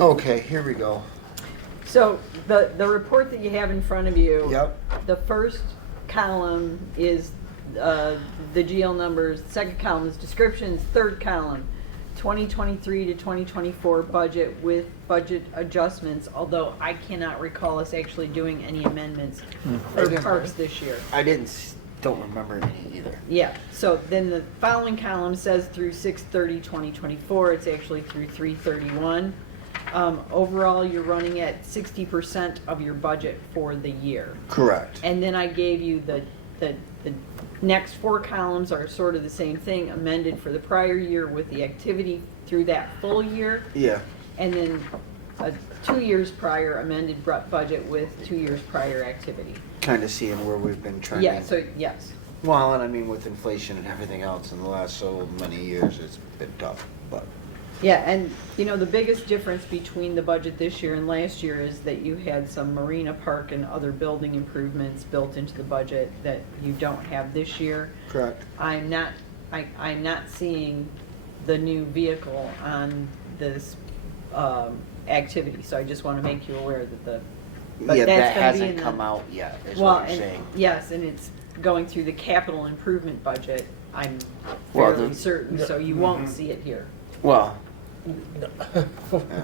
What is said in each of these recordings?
Okay, here we go. So the report that you have in front of you. Yep. The first column is the GL numbers. The second column is descriptions. Third column, 2023 to 2024 budget with budget adjustments. Although I cannot recall us actually doing any amendments for parks this year. Don't remember any either. Yeah. So then the following column says through 6/30/2024. It's actually through 3/31. Overall, you're running at 60% of your budget for the year. Correct. And then I gave you the next four columns are sort of the same thing, amended for the prior year with the activity through that full year. Yeah. And then 2 years prior amended budget with 2 years prior activity. Kind of seeing where we've been trending. Yeah, so yes. Well, and I mean with inflation and everything else in the last so many years, it's been tough, but. Yeah, and you know, the biggest difference between the budget this year and last year is that you had some Marina Park and other building improvements built into the budget that you don't have this year. Correct. I'm not seeing the new vehicle on this activity, so I just want to make you aware that Yeah, that gonna be hasn't in the- come out yet, is Well, what you're and saying. yes, and it's going through the capital improvement budget, I'm Well, fairly certain, so you won't see it here. Well,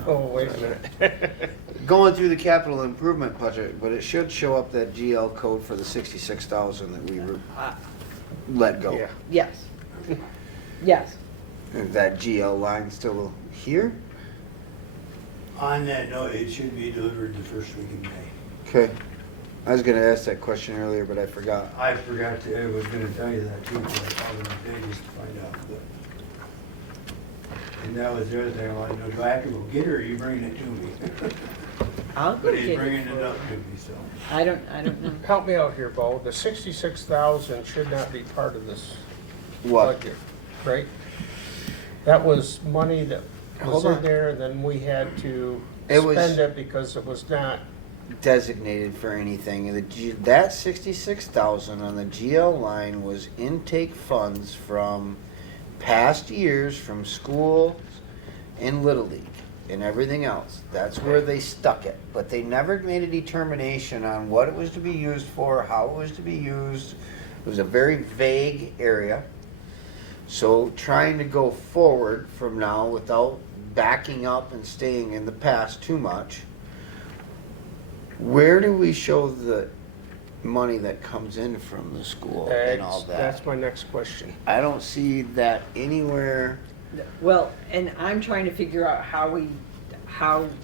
Oh, wait a minute. going through the capital improvement budget, but it should show up that GL code for the 66,000 that we let go. Yeah. Yes. Yes. Is that GL line still here? On that note, it should be delivered the first week of May. Okay. I was gonna ask that question earlier, but I forgot. I forgot to, I was gonna tell you that too, but I called in Vegas to find out. But- And that was the other thing I wanted to know, do I have to go get it or are you bringing it to me? I'll go But he's get bringing it. it up to me, so. I don't know. Help me out here, Bo. The 66,000 should not be part of this What? budget, right? That was money that was Hold in on. there, and then we had to It was- spend it because it was not. Designated for anything. That 66,000 on the GL line was intake funds from past years from school and Little League and everything else. That's where they stuck it. But they never made a determination on what it was to be used for, how it was to be used. It was a very vague area. So trying to go forward from now without backing up and staying in the past too much, where do we show the money that comes in from the school and all That's that? my next question. I don't see that anywhere, Well, and I'm trying to figure out how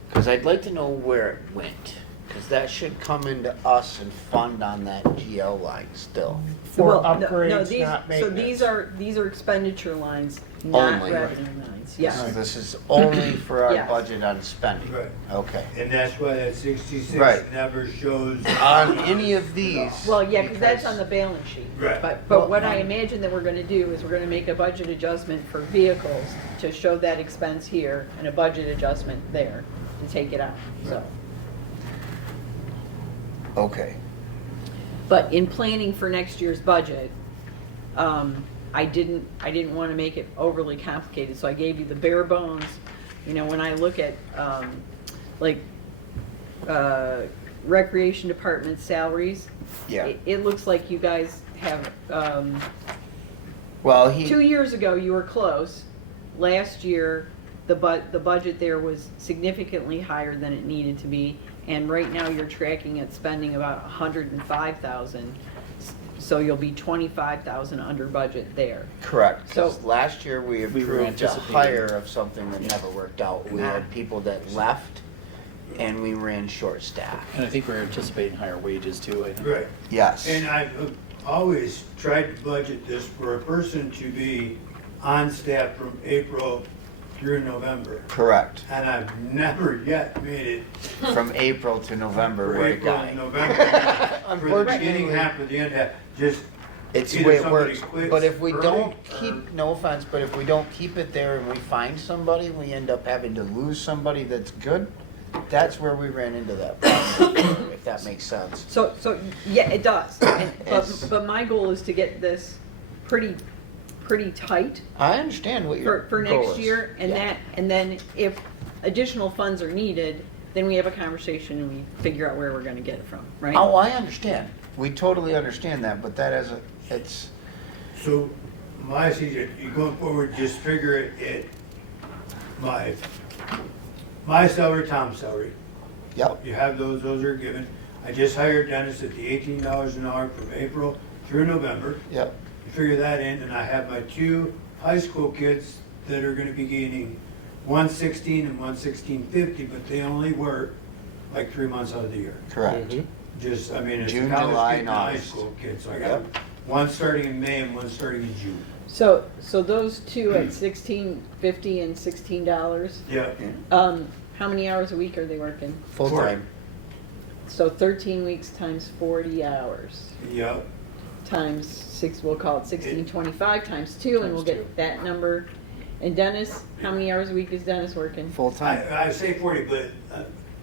because I'd like to know where it went, because that should come into us and fund on that GL line still. For well, upgrades, these, not so maintenance. these are expenditure lines, not Only. revenue lines. Yes. So this is only for our Yes. budget on spending. Right. Okay. And that's why that 66 Right. never shows. On any of these. Well, yeah, because that's because- on the balance sheet. Right. But what I imagine that we're going to do is we're going to make a budget adjustment for vehicles to show that expense here and a budget adjustment there to take it out. So, Okay. but in planning for next year's budget, I didn't want to make it overly complicated, so I gave you the bare bones. You know, when I look at recreation department salaries, Yeah. it looks like you guys have. Well, 2 years ago, you were close. Last year, the budget there was significantly higher than it needed to be, and right now you're tracking at spending about $105,000. So you'll be 25,000 under budget there. Correct. So- Because last year we were approved a anticipating- hire of something that never worked out. We Ah. had people that left and we ran short staff. And I think we're anticipating higher wages too, I think. Right. Yes. And I've always tried to budget this for a person to be on staff from April through November. Correct. And I've never yet made it From April to November, for we're a April guy. and November. For the Unfortunately, beginning half or the end half, just it's the either way it somebody works. quits But if we early don't or- keep, no offense, but if we don't keep it there and we find somebody, we end up having to lose somebody that's good. That's where we ran into that problem, if that makes sense. So yeah, it does. It's- But my goal is to get this pretty tight I understand what your for goal next is. year, and Yeah. then if additional funds are needed, then we have a conversation and we figure out where we're gonna get it from, right? Oh, I understand. We totally understand that, but that it's, So my suggestion, you going forward, just figure it, my salary, Tom's salary. yep, You have those are given. I just hired Dennis at the $18 an hour from April through November. yep. You figure that in, and I have my 2 high school kids that are gonna be gaining 116 and 116.50, but they only work like 3 months out of the year. Correct. Just, I mean, it's a June, college July, kid and and a high August. school kid, so I got Yep. one starting in May and one starting in June. So those two at $16.50 and $16, Yeah, how many hours a week are they working? Full time. So 13 weeks times 40 hours, yeah. times 6, we'll call it 1625 times 2, and we'll get that number. And Dennis, how many hours a week is Dennis working? Full time. I say 40, but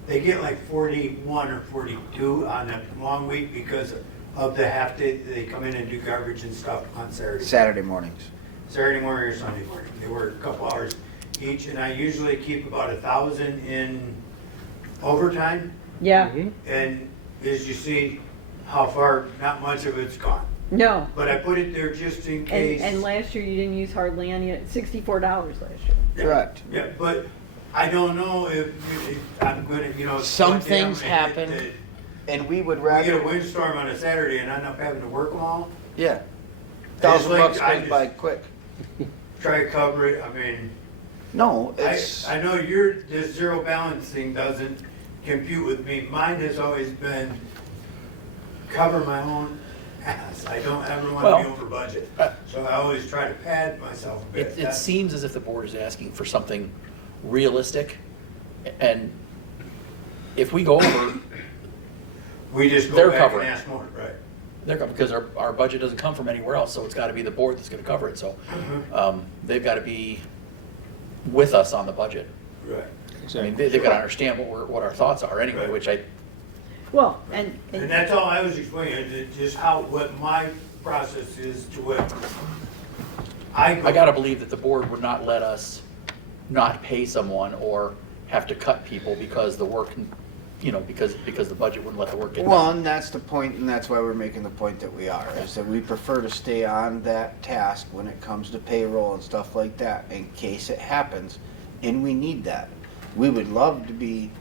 they get like 41 or 42 on a long week because of the half day. They come in and do garbage and stuff on Saturday. Saturday mornings. Saturday morning or Sunday morning. They work a couple hours each, and I usually keep about 1,000 in overtime. Yeah, And as you see how far, not much of it's gone. no. But I put it there just in case. And last year you didn't use hardly any, $64 last year. Yeah. Correct. Yeah, but I don't know if I'm gonna, Some one day I'm things gonna hit happen. the- And we would We get a rather, windstorm on a Saturday and I end up having to work them all. yeah. I just $1,000 I goes just by quick. Try to cover it. I mean, No, it's, I know this zero balance thing doesn't compute with me. Mine has always been cover my own ass. I don't ever want to be Well, over budget. So I always try to pad myself a bit. It seems as if the board is asking for something realistic, and if we go over, We just go they're back covering. and ask more, right? because our budget doesn't come from anywhere else, so it's gotta be the board that's gonna cover it, so they've gotta be with us on the budget. Right. I mean, they've gotta understand what our thoughts are anyway, Right. which I, Well, And and that's all I was explaining, is just what my process is to what I go. I gotta believe that the board would not let us not pay someone or have to cut people because the work, because the budget wouldn't let the work get done. well, and that's the point, and that's why we're making the point that we are, is that we prefer to stay on that task when it comes to payroll and stuff like that, in case it happens, and we need that. We would love to be,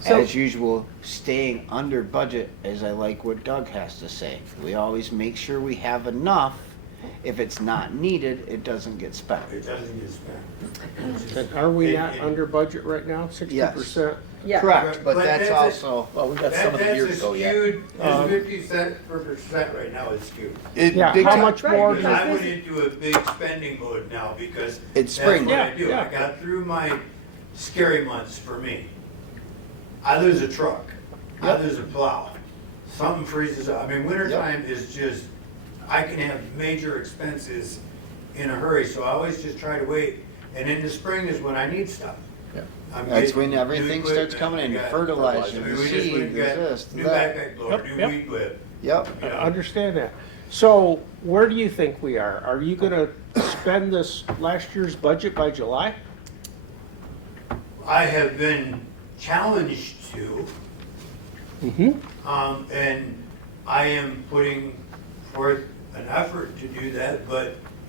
So- as usual, staying under budget, as I like what Doug has to say. We always make sure we have enough. If it's not needed, it doesn't get spent. It doesn't get spent. And are we It- not it- under budget right now, 60%? yeah. Correct, but But that's that's also, Well, we got some of the years ago yet. That's 50% right now is skewed. Yeah, big how time. much Right, more? Because because I this went is- into a big spending mode now because It's that's spring. what I Yeah, do. yeah. I got through my scary months for me. I lose a truck, I Yep. lose a plow, something freezes up. I mean, wintertime is just, I can have major expenses in a hurry, so I always just try to wait. And in the spring is when I need stuff. Yeah. I'm That's getting when new everything starts equipment, coming in, I got fertilizer, I mean, the we just seed, went and the got this, the new that. backpack blower, Yep, new yep. weed whip. Yep. you know. I understand that. So where do you think we are? Are you gonna spend this last year's budget by July? I have been challenged to, Mm-hmm. and I am putting forth an effort to do that,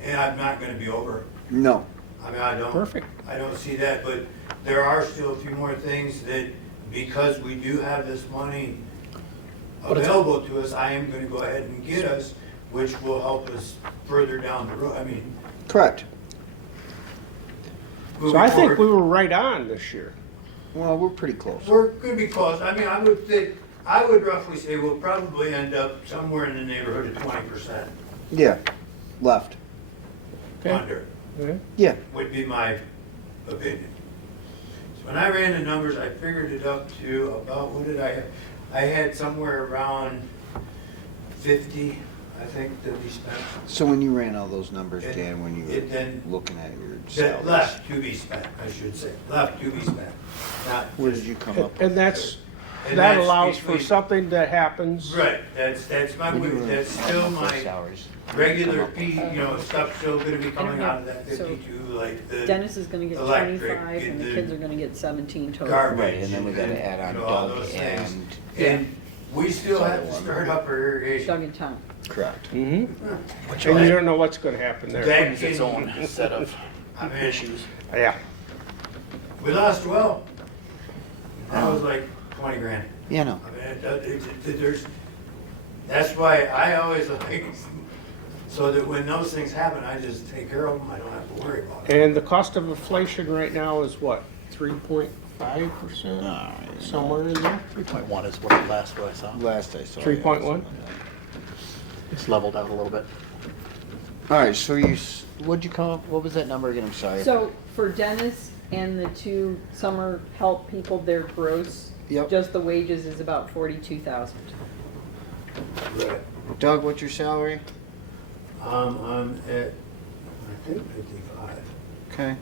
and I'm not gonna be over. No, I mean, I don't. Perfect. I don't see that, but there are still a few more things that, because we do have this money But it's- available to us, I am gonna go ahead and get us, which will help us further down the road. I mean, correct. So I think we moving were right on this year. Well, we're pretty close. forward, we're gonna be close. I mean, I would roughly say we'll probably end up somewhere in the neighborhood of 20% Yeah, left. Okay. under. Okay. Yeah, Would be my opinion. So when I ran the numbers, I figured it up to about, what did I have? I had somewhere around 50, I think, that we spent. so when you ran all those numbers, It- Dan, when you it then- were looking at your That salaries, left to be spent, I should say, left to be spent, not. where did you come up with? And that's And that that's allows for between- something that happens. Right, that's my, that's still my Salaries. regular stuff still gonna be coming have- out of that so 52, like the Dennis is gonna get electric, 25 and the the kids are gonna get 17 total. garbage. Right, and then we gotta add on all Doug those things. and, And we still This have other to one. start up our irrigation. Doug and Tom. correct. Mm-hmm. And you don't know what's gonna happen there. That Brings its own set of I mean, issues. Yeah. we lost well. That was like 20 grand. Yeah, no. I mean, that's why I always like, so that when those things happen, I just take care of them, I don't have to worry about it. And the cost of inflation right now is what, 3.5%? Somewhere in there? 3.1 is what last I saw. Last I saw. 3.1? It's leveled out a little bit. All right, so what'd you come up, what was that number again? I'm sorry. So for Dennis and the two summer help people, their gross, Yep. just the wages is about 42,000. Right. Doug, what's your salary? I'm at, I think 55. Okay.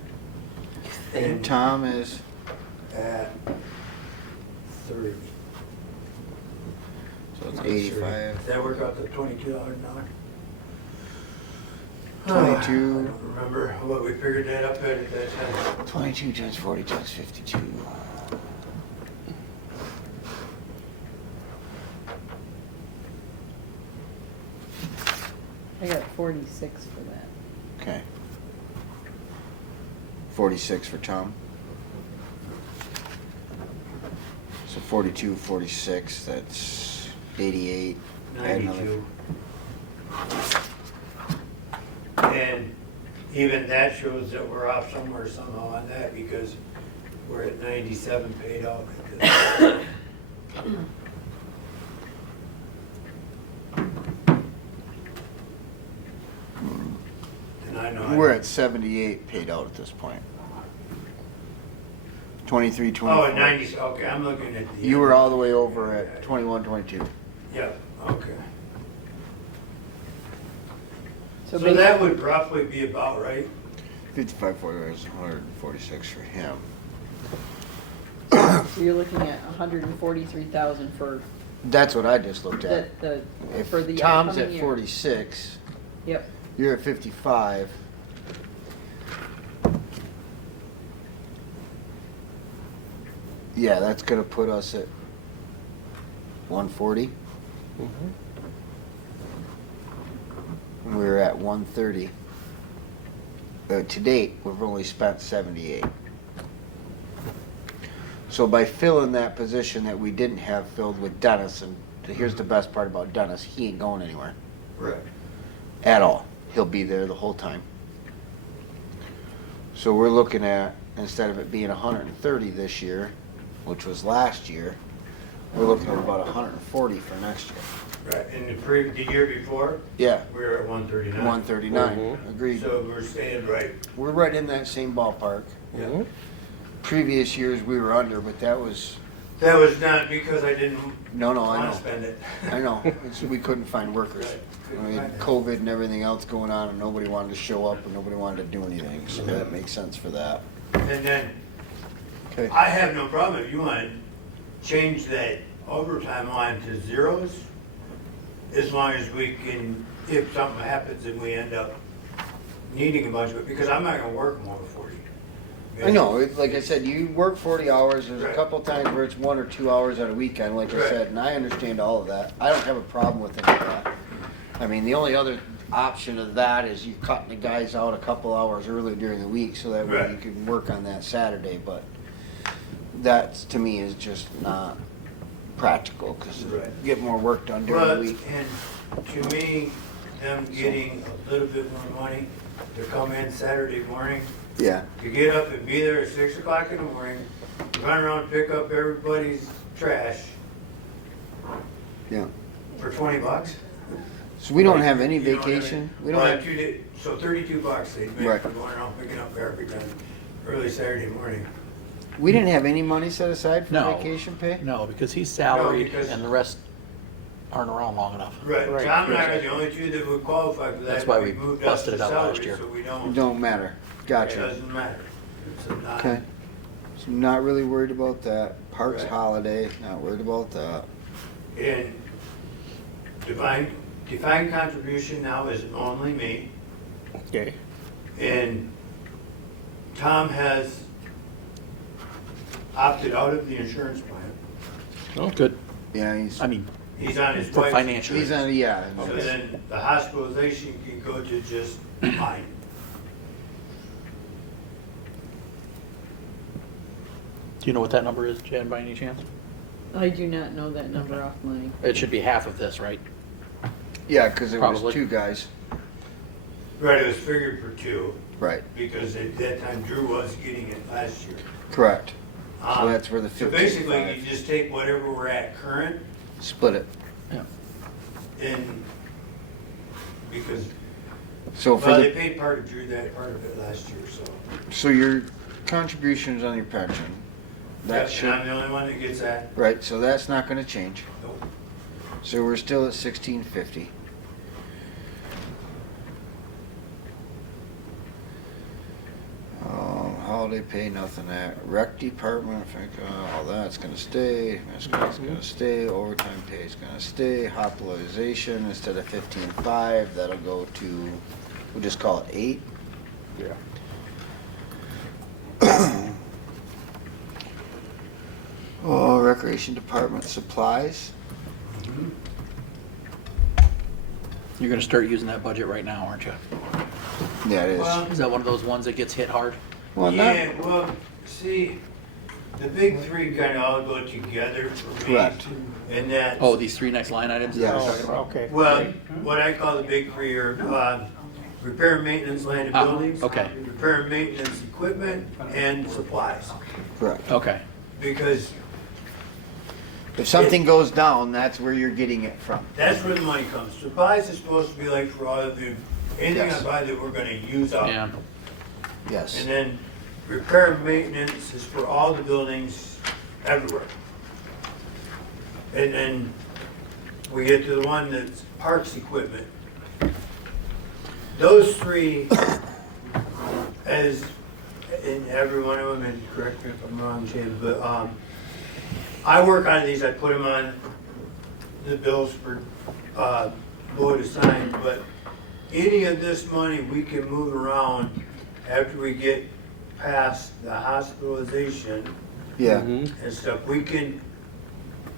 And Tom is, At 30. so it's Does 85. that work out to $22 an hour? 22. I don't remember what we figured that up at that time. 22 times 40 times 52. I got 46 for that. Okay. 46 for Tom. So 42, 46, that's 88. Add another- 92. And even that shows that we're off somewhere somehow on that because we're at 97 paid out. because- And I know. We're at 78 paid out at this point. 23, 24. Oh, at 90, okay, I'm looking at the. You were all the way over at 21, 22. Yeah, okay. So So that would roughly be about right? 55, 40 is 146 for him. So you're looking at 143,000 for That's what I just looked at. for the If Tom's upcoming at year. 46, Yep. you're at 55. Yeah, that's gonna put us at 140. We're at 130. To date, we've only spent 78. So by filling that position that we didn't have filled with Dennis, and here's the best part about Dennis, he ain't going anywhere Right. at all. He'll be there the whole time. So we're looking at, instead of it being 130 this year, which was last year, we're looking at about 140 for next year. Right, and the year before, Yeah, we were at 139. 139, agreed. So we're staying right. We're right in that same ballpark. Yeah. Previous years, we were under, but that was, That was not because I didn't no, I want know. to spend it. I know, we couldn't find workers. Right. I mean, COVID and everything else going on, and nobody wanted to show up, and nobody wanted to do anything, so that makes sense for that. And then, Okay. I have no problem if you want to change that overtime line to zeros, as long as we can, if something happens and we end up needing a bunch of it, because I'm not gonna work more than 40. I know, like I said, you work 40 hours, there's a Right. couple times where it's 1 or 2 hours on a weekend, like I Right. said, and I understand all of that. I don't have a problem with any of that. I mean, the only other option of that is you cutting the guys out a couple hours early during the week, so that way Right. you can work on that Saturday, but that, to me, is just not practical, because Right. get more work done during the But, week. and to me, them getting a little bit more money to come in Saturday morning, Yeah, to get up and be there at 6 o'clock in the morning, run around, pick up everybody's trash yeah. for $20. So we don't have any You know what I mean? vacation? We don't Well, have, 2 days, so $32 they'd make Right. for going around picking up garbage on early Saturday morning. we didn't have any money set aside for No. vacation pay? No, because he's salaried because- and the rest aren't around long enough. Right, Right. Tom and I are the only two that would qualify for that. That's why we moved us busted to it out last salary, year. So we It don't, don't matter. it Gotcha. doesn't matter. It's a non. Okay. So not really worried about that. Parks Right. holiday, not worried about that. And defined contribution now is only me, Okay. and Tom has opted out of the insurance plan. Oh, Good. Yeah, I mean, He's on his for wife's financial. he's on, yeah. So then the hospitalization can go to just mine. Do you know what that number is, Jan, by any chance? I do not know that number off my, It should be half of this, right? Yeah, because there was Probably. 2 guys. Right, it was figured for 2, Right, because at that time Drew was getting it last year. correct. So Um, that's where the So 15.5. basically, you just take whatever we're at current, Split it. Yeah. and, because, So for well, they the, paid part of Drew that part of it last year, so. so your contributions on your pension, that Yep, and should, I'm the only one that gets that. right, so that's not gonna change. Nope. So we're still at 1650. Holiday pay, nothing at. Rec department, I think, all that's gonna stay. Mascot's gonna stay. Overtime pay is gonna stay. Hospitalization, instead of 15.5, that'll go to, we'll just call it 8. Yeah. Oh, recreation department supplies. You're gonna start using that budget right now, aren't you? Yeah, it is. Well, Is that one of those ones that gets hit hard? Well, not, yeah, well, see, the big 3 kind of all go together for me. Correct. And that's. Oh, these 3 next line items that Yes. we're talking about? Okay. Well, what I call the big 3 are repair and maintenance land and Ah, buildings. okay. Repair and maintenance equipment and supplies. correct. Okay. Because If something goes down, that's where you're getting it from. that's where the money comes. Supplies is supposed to be like for all of the, anything Yes. I buy that we're gonna use up. Yeah. Yes. And then repair and maintenance is for all the buildings everywhere. And then we get to the one that's parks equipment. Those 3, as in every one of them, and correct me if I'm wrong, James, but I work on these, I put them on the bills for Board to sign, but any of this money we can move around after we get past the hospitalization Yeah, Mhm. and stuff. We can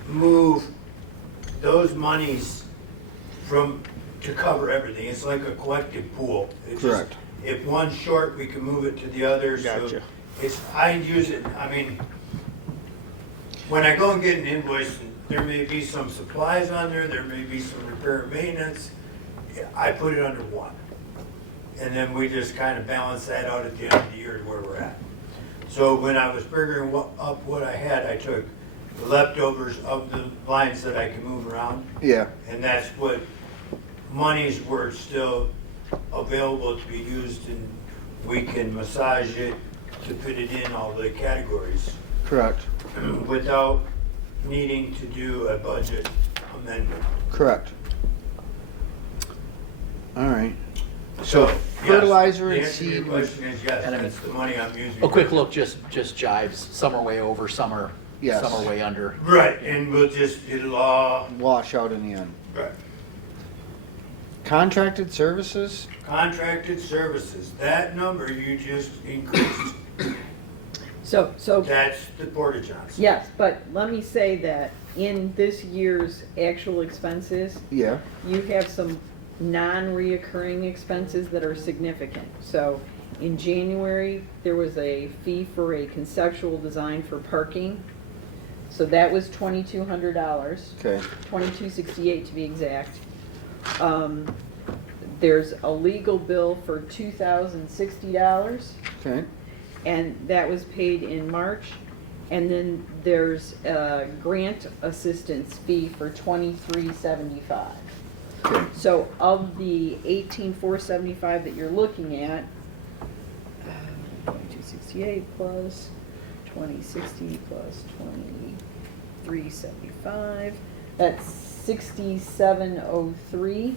move those monies to cover everything. It's like a collective pool. It's just, correct. if one's short, we can move it to the other. Gotcha. So I use it, I mean, when I go and get an invoice, there may be some supplies on there may be some repair and maintenance. I put it under one. And then we just kind of balance that out at the end of the year to where we're at. So when I was figuring up what I had, I took the leftovers of the lines that I can move around. Yeah, And that's what monies were still available to be used, and we can massage it to fit it in all the categories correct, without needing to do a budget amendment. correct. All right. So yes, fertilizer the and answer to your seed, question is yes, And I mean, that's the money I'm using. A quick look just jives. Some are way over, some are Yes. way under. Right, and it'll all, wash out in the end. right. Contracted services? Contracted services, that number you just increased, so, that's the Porta Johns. yes, but let me say that in this year's actual expenses, Yeah, you have some non-reoccurring expenses that are significant. So in January, there was a fee for a conceptual design for parking. So that was $2,200, okay, $2,268 to be exact. There's a legal bill for $2,060, okay, and that was paid in March. And then there's a grant assistance fee for $2,375. okay. So of the 18,475 that you're looking at, 2268 plus 2060 plus 2375, that's 6703.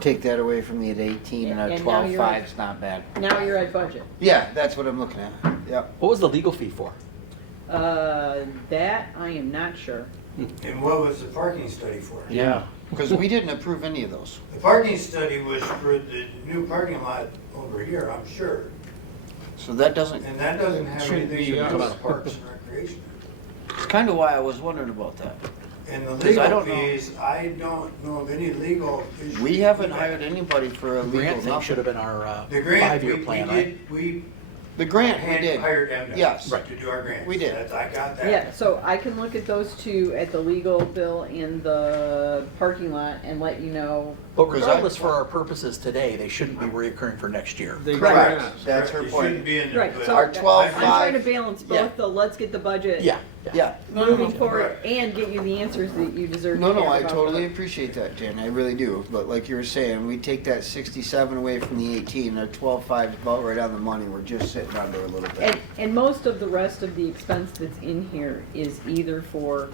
Take that away from the at 18 and And a now 12.5 you're at- is not bad. Now you're at budget. Yeah, that's what I'm looking at. Yep. What was the legal fee for? That I am not sure. And what was the parking study for? Yeah. Because we didn't approve any of those. The parking study was for the new parking lot over here, I'm sure. So that doesn't, And that doesn't have Shouldn't anything be to do us. with Parks and Recreation. it's kind of why I was wondering about that. And the 'Cause I legal don't know. fees, I don't know of any legal issues. We haven't hired anybody for a The legal grant thing should have nothing. been our The grant, 5-year we plan, right? did, we The grant we had did. hired them Yes. Right. to do our grants. We did. I got that. Yeah, so I can look at those two at the legal bill and the parking lot and let you know. But 'Cause I- regardless, for our purposes today, they shouldn't be reoccurring for next year. They Correct. can't. That's her It point. shouldn't be in there, Right, but so Our I'm 12.5 trying to balance Yeah. both the let's get the budget Yeah. Yeah. moving forward and get you the answers that you deserve. No, to no, hear I about totally the- appreciate that, Jen, I really do. But like you were saying, we take that 67 away from the 18, our 12.5 is about right on the money, we're just sitting under a little bit. And most of the rest of the expense that's in here is either for,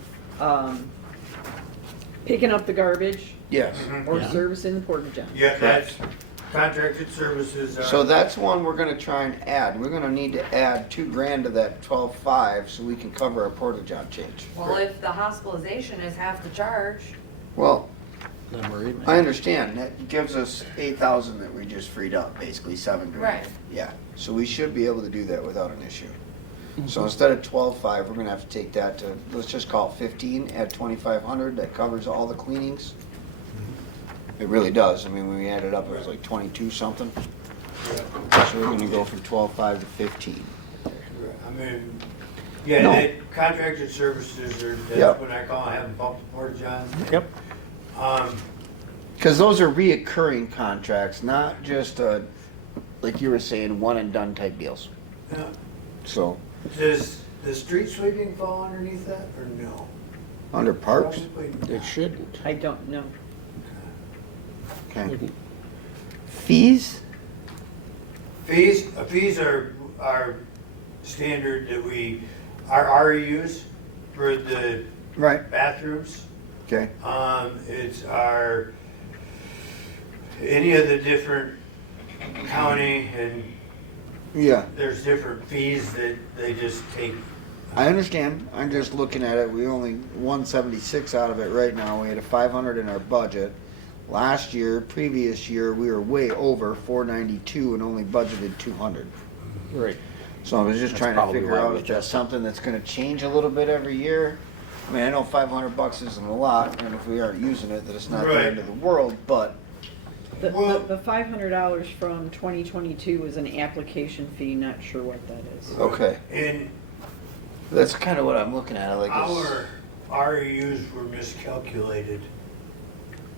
picking up the garbage Yes. or Yeah. servicing the porta john. Yeah, that's contracted services. So that's one we're gonna try and add. We're gonna need to add $2,000 to that 12.5 so we can cover our porta john change. Well, if the hospitalization is half the charge, Well, Then we're even. I understand, that gives us 8,000 that we just freed up, basically $7,000. Right. Yeah, so we should be able to do that without an issue. So instead of 12.5, we're gonna have to take that to, let's just call it 15, add 2,500, that covers all the cleanings. It really does, I mean, when we added up, it was like 22 something. So we're gonna go from 12.5 to 15. I mean, yeah, No. that contracted services are, Yep. that's what I call having bumped porta johns. Yep. Cause those are reoccurring contracts, not just, like you were saying, one and done type deals, yeah. so, Does the street sweeping fall underneath that or no? under parks, Probably It not. shouldn't. I don't know. okay. Wouldn't. Fees? Fees are standard that we, our REUs for the Right. bathrooms. Okay, It's our, any of the different county and yeah, there's different fees that they just take. I understand, I'm just looking at it, we only 176 out of it right now, we had a 500 in our budget. Last year, previous year, we were way over 492 and only budgeted 200. Right. So I was just That's trying to probably figure why out we if that's adjusted. something that's gonna change a little bit every year. I mean, I know $500 isn't a lot, and if we aren't using it, that it's not the Right. end of the world, but, Well- The $500 from 2022 is an application fee, not sure what that is. okay. And That's kinda what I'm looking at, like, it's, our REUs were miscalculated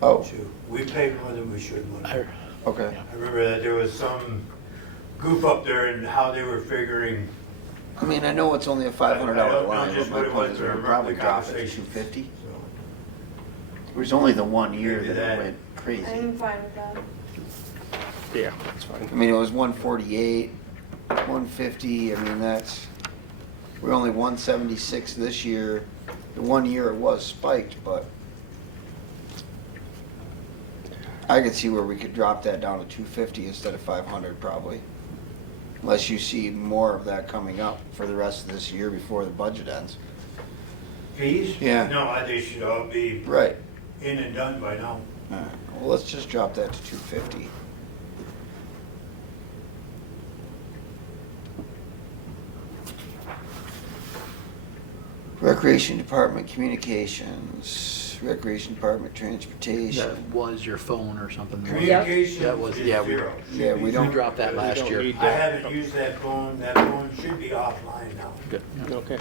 oh, too. We paid more than we should. I- okay. I remember that there was some goof up there in how they were figuring. I mean, I know it's only a I $500 don't know line, but just my what it point was is we'll during probably the drop it to conversation. 250. So, It was only the 1 year Maybe that that. it went crazy. I'm fine with that. Yeah, that's fine. I mean, it was 148, 150, I mean, that's, we're only 176 this year. The 1 year it was spiked, but I could see where we could drop that down to 250 instead of 500 probably. Unless you see more of that coming up for the rest of this year before the budget ends. fees? Yeah. No, they should all be Right. in and done by now. Alright, well, let's just drop that to 250. Recreation Department Communications, Recreation Department That Transportation. was your phone or something. Communications That was- is yeah, we- zero. Yeah, Should be we We don't- zero. dropped that last year. need I haven't used that phone. That phone should be offline now. Good. Yeah. Okay.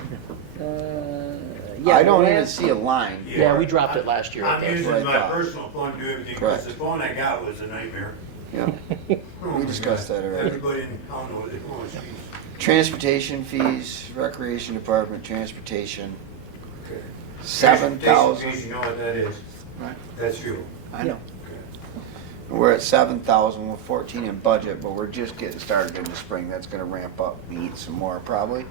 Yeah. I don't the even last- see a line. Yeah, we dropped it last year. I'm That's using what I my thought. personal phone to do everything, Correct. because the phone I got was a nightmare. Yeah. Oh We my discussed God. that already. Everybody in town knows it. Oh, jeez. Transportation fees, Recreation Department Transportation, Okay. 7,000. Transportation fees, you know what that is? Right. That's fuel. I know. Okay. We're at 7,000 with 14 in budget, but we're just getting started in the spring. That's gonna ramp up, need some more probably.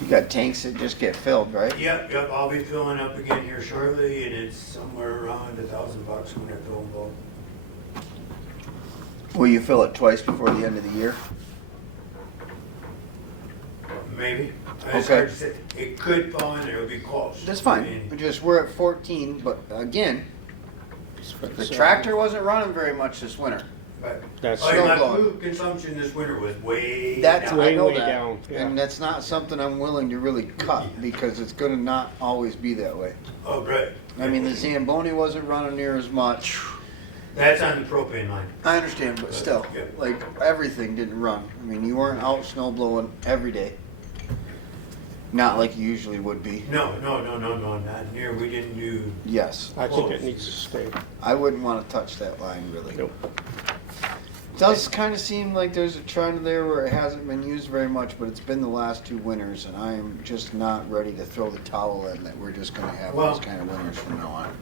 You got tanks that just get filled, right? Yep, I'll be filling up again here shortly, and it's somewhere around $1,000 when I fill them both. Will you fill it twice before the end of the year? Maybe. It's Okay. hard to say. It could fall in there, it would be close. That's I fine. mean, We're at 14, but again, the tractor wasn't running very much this winter. but- That's Oh, yeah, my still food consumption this winter was way That's down. I know way that, down, yeah. and that's not something I'm willing to really cut because it's gonna not always be that way. Oh, right. I mean, the Zamboni wasn't running near as much. That's on the propane line. I understand, but still, Yeah. like everything didn't run. I mean, you weren't out snow blowing every day. Not like you usually would be. No, not near, we didn't do, Yes, I think it needs to stay. I wouldn't want to touch that line really. Nope. It does kind of seem like there's a trend there where it hasn't been used very much, but it's been the last 2 winters, and I am just not ready to throw the towel in that we're just going to have Well- those kind of winters from now on.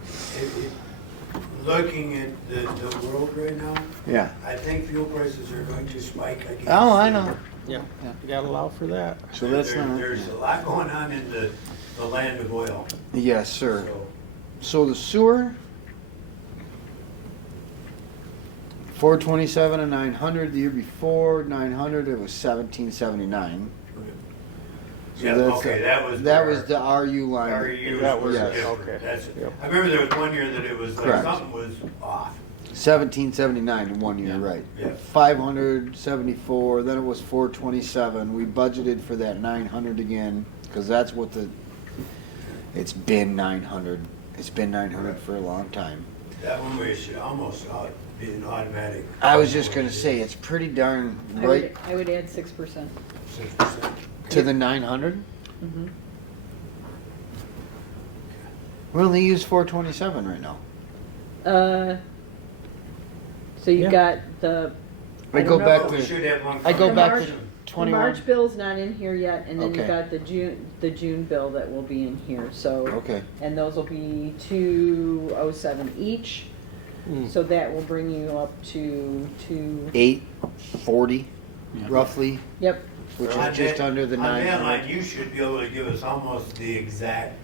looking at the world right now, Yeah. I think fuel prices are going to spike again. Oh, I know. Yeah, you gotta allow for that. So that's not. There's a lot going on in the land of oil. Yes, sir. So, So the sewer, 427 and 900. The year before 900, it was 1779. So yeah, that's okay, that was. that was the RU line. RU That was- was yes. different. Okay. That's, Yep. I remember there was one year that it was like Correct. something was off. 1779 in 1 year, right? Yeah. 574. Then it was 427. We budgeted for that 900 again because that's what the. It's been 900. It's been 900 for a long time. That one we should almost be an automatic. I was just gonna say it's pretty darn right I would add 6%. 6%. to the 900. Mhm. We only use 427 right now. So you Yeah. got the. I don't go know. back Oh, we to. should have one. I go The back March- to The 21. March bill's not in here yet, and then you Okay. got the June bill that will be in here, so. Okay. And those will be 207 each, Mm. so that will bring you up to 840 Yeah. roughly, yep, which On is just that- under the On that 900. line, you should be able to give us almost the exact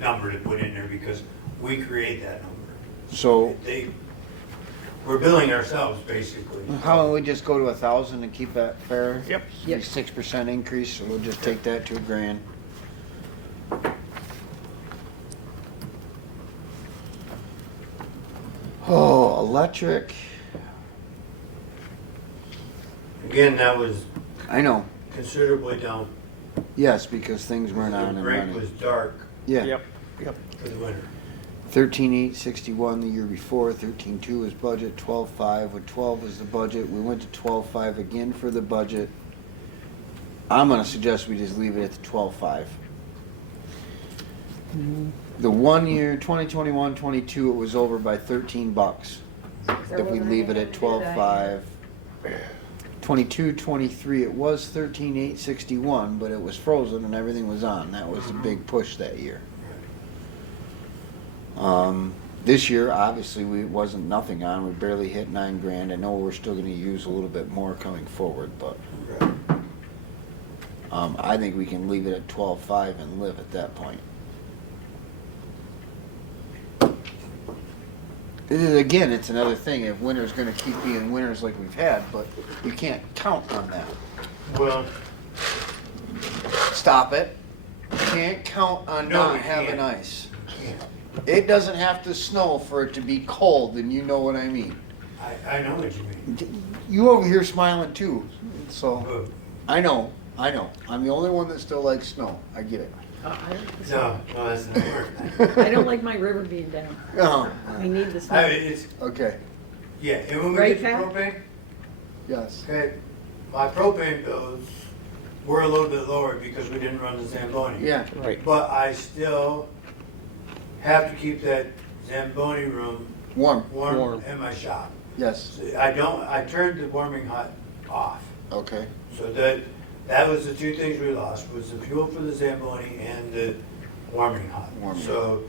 number to put in there because we create that number. So We're billing ourselves basically. how about we just go to 1,000 and keep that fair? Yep. Yep. 6% increase, so we'll just take that to $1,000. Oh, electric. Again, that was I know. considerably down. Yes, because things weren't on The and break running. was dark Yeah. Yep, yep. for the winter. 13,861 the year before. 13,2 is budget. 12,5 with 12 is the budget. We went to 12,5 again for the budget. I'm gonna suggest we just leave it at the 12,5. The 1 year, 2021, 22, it was over by $13. If we leave it at 12,5. 22, 23, it was 13,861, but it was frozen and everything was on. That was the big push that year. This year, obviously, it wasn't nothing on. We barely hit $9,000. I know we're still going to use a little bit more coming forward, but I think we can leave it at 12,5 and live at that point. Again, it's another thing. If winter's going to keep being winters like we've had, but you can't count on that. Well, Stop it. You can't count on No, not we having can't. ice. It doesn't have to snow for it to be cold, and you know what I mean. I know what you mean. You over here smiling too, so But, I know. I'm the only one that still likes snow. I get it. I no, that's not working. I don't like my river being down. Oh, We need the I snow. mean, it's, okay. yeah, and when we Right, get to Pat? propane, Yes. okay, my propane bills were a little bit lower because we didn't run the Zamboni. Yeah. Right. But I still have to keep that Zamboni room Warm. warm in my shop. Yes. I turned the warming hot off. Okay. So that was the two things we lost, was the fuel for the Zamboni and the warming hot. Warming. So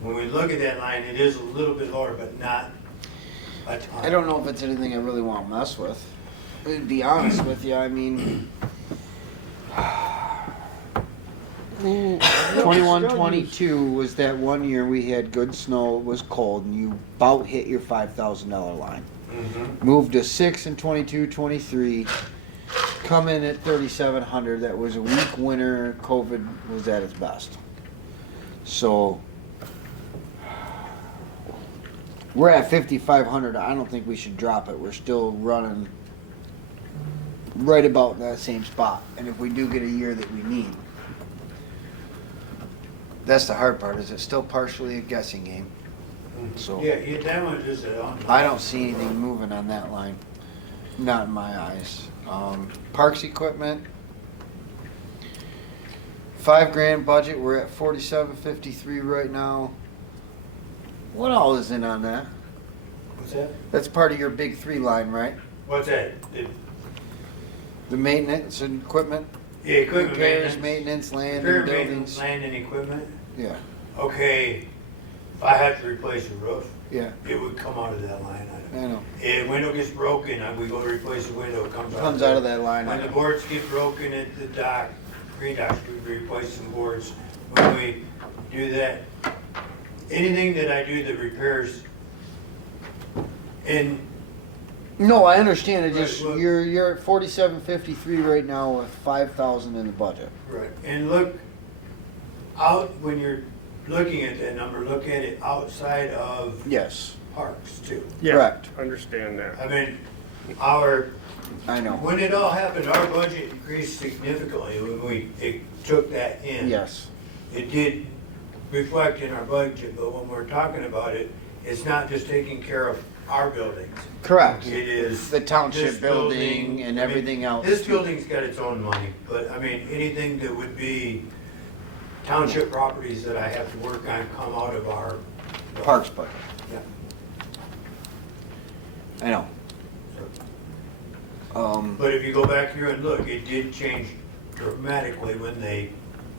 when we look at that line, it is a little bit lower, but not a ton. I don't know if it's anything I really want to mess with. To be honest with you, I mean, 21, 22 was that 1 year we had good snow, it was cold, and you about hit your $5,000 line. Mhm. Moved to 6 in 22, 23. come in at 3,700. That was a weak winter. COVID was at its best. So we're at 5,500. I don't think we should drop it. We're still running right about that same spot. And if we do get a year that we need, that's the hard part. Is it's still partially a guessing game. So Yeah, that one just on. I don't see anything moving on that line. Not in my eyes. Parks equipment, $5,000 budget. We're at 4753 right now. What all is in on that? What's that? That's part of your big 3 line, right? What's that? The maintenance and equipment, Yeah, equipment repairs, maintenance. maintenance, land, Repair, and maintenance, buildings. land and equipment. Yeah, Okay, if I have to replace a roof, yeah, it would come out of that line I item. know. If window gets broken, we go to replace the window, it comes out. Comes out of that line When the item. boards get broken at the dock, green docks, we replace some boards. When we do that, anything that I do that repairs, and No, I understand. It just Right, look. you're at 4753 right now with 5,000 in the budget. right, and look out when you're looking at that number, look at it outside of Yes, parks too. Yeah, Correct. understand that. I mean, I know. when it all happened, our budget increased significantly when it took that in. Yes, It did reflect in our budget, but when we're talking about it, it's not just taking care of our buildings. correct. It is. The township this building and I mean, everything else. This building's got its own money, but I mean, anything that would be township properties that I have to work on come out of our. Parks budget. Yeah. I know. But if you go back here and look, it did change dramatically when they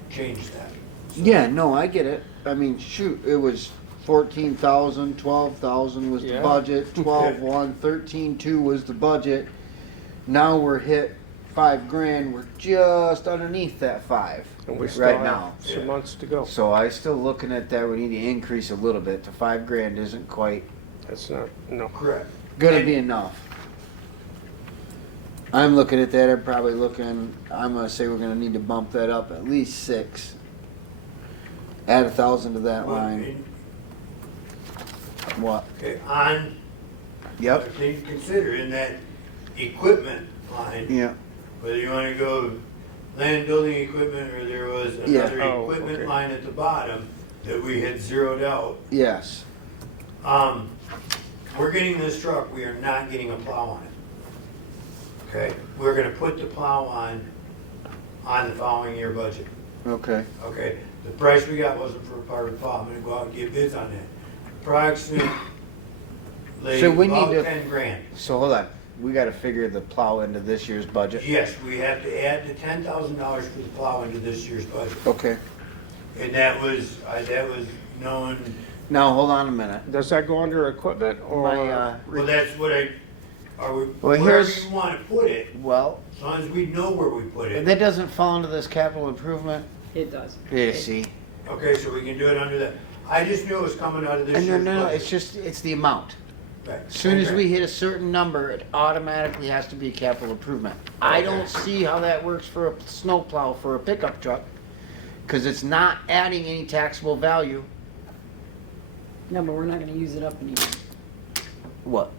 changed that. So- Yeah, no, I get it. I mean, shoot, it was 14,000, 12,000 was the Yeah. budget, 12,1, 13,2 was the budget. Now we're hit $5,000. We're just underneath that 5 And we still right have now. some months to go. So I still looking at that. We need to increase a little bit. To $5,000 isn't quite That's not, no. Correct. gonna And- be enough. I'm looking at that. I'm gonna say we're gonna need to bump that up at least 6. Add 1,000 to that Well, line. What? Okay, on. Yep. Thing to consider in that equipment line, Yeah. whether you wanna go land building equipment or there was Yeah. another Oh, equipment okay. line at the bottom that we had zeroed out. Yes. We're getting this truck, we are not getting a plow on it. Okay, we're gonna put the plow on the following year budget. Okay. Okay, the price we got wasn't for a part of the plow, I'm gonna go out and get bids on that. Approximately So we need about to- 10 grand. So hold on. We got to figure the plow into this year's budget. Yes, we have to add the $10,000 for the plow into this year's budget. Okay. And that was known, Now hold on a minute. Does that go under equipment or? well, that's what Well, wherever here's- you wanna put it, Well, as long as we know where we put it. that doesn't fall into this capital improvement. It does. Yeah. See. Okay, so we can do it under that. I just knew it was coming out of this year's No. budget. It's the amount. Right. As soon as Okay. we hit a certain number, it automatically has to be a capital improvement. I Okay. don't see how that works for a snowplow for a pickup truck, because it's not adding any taxable value. No, but we're not gonna use it up anymore. What?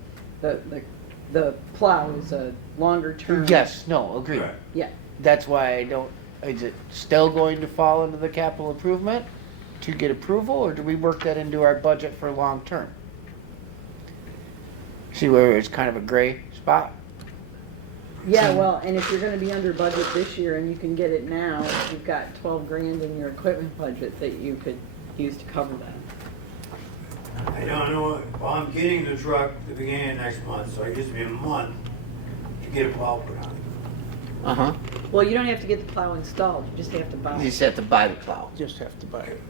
The plow is a longer term. Yes. No. Agreed. Right. Yeah. That's why I don't. Is it still going to fall into the capital improvement to get approval, or do we work that into our budget for long term? See where it's kind of a gray spot? Yeah, well, and if you're gonna be under budget this year and you can get it now, you've got 12 grand in your equipment budget that you could use to cover that. I don't know, well, I'm getting the truck at the beginning of next month, so it gives me a month to get a plow put on it. Uh-huh. Well, you don't have to get the plow installed, you just have to buy You it. just have to buy the plow, Just have to buy it.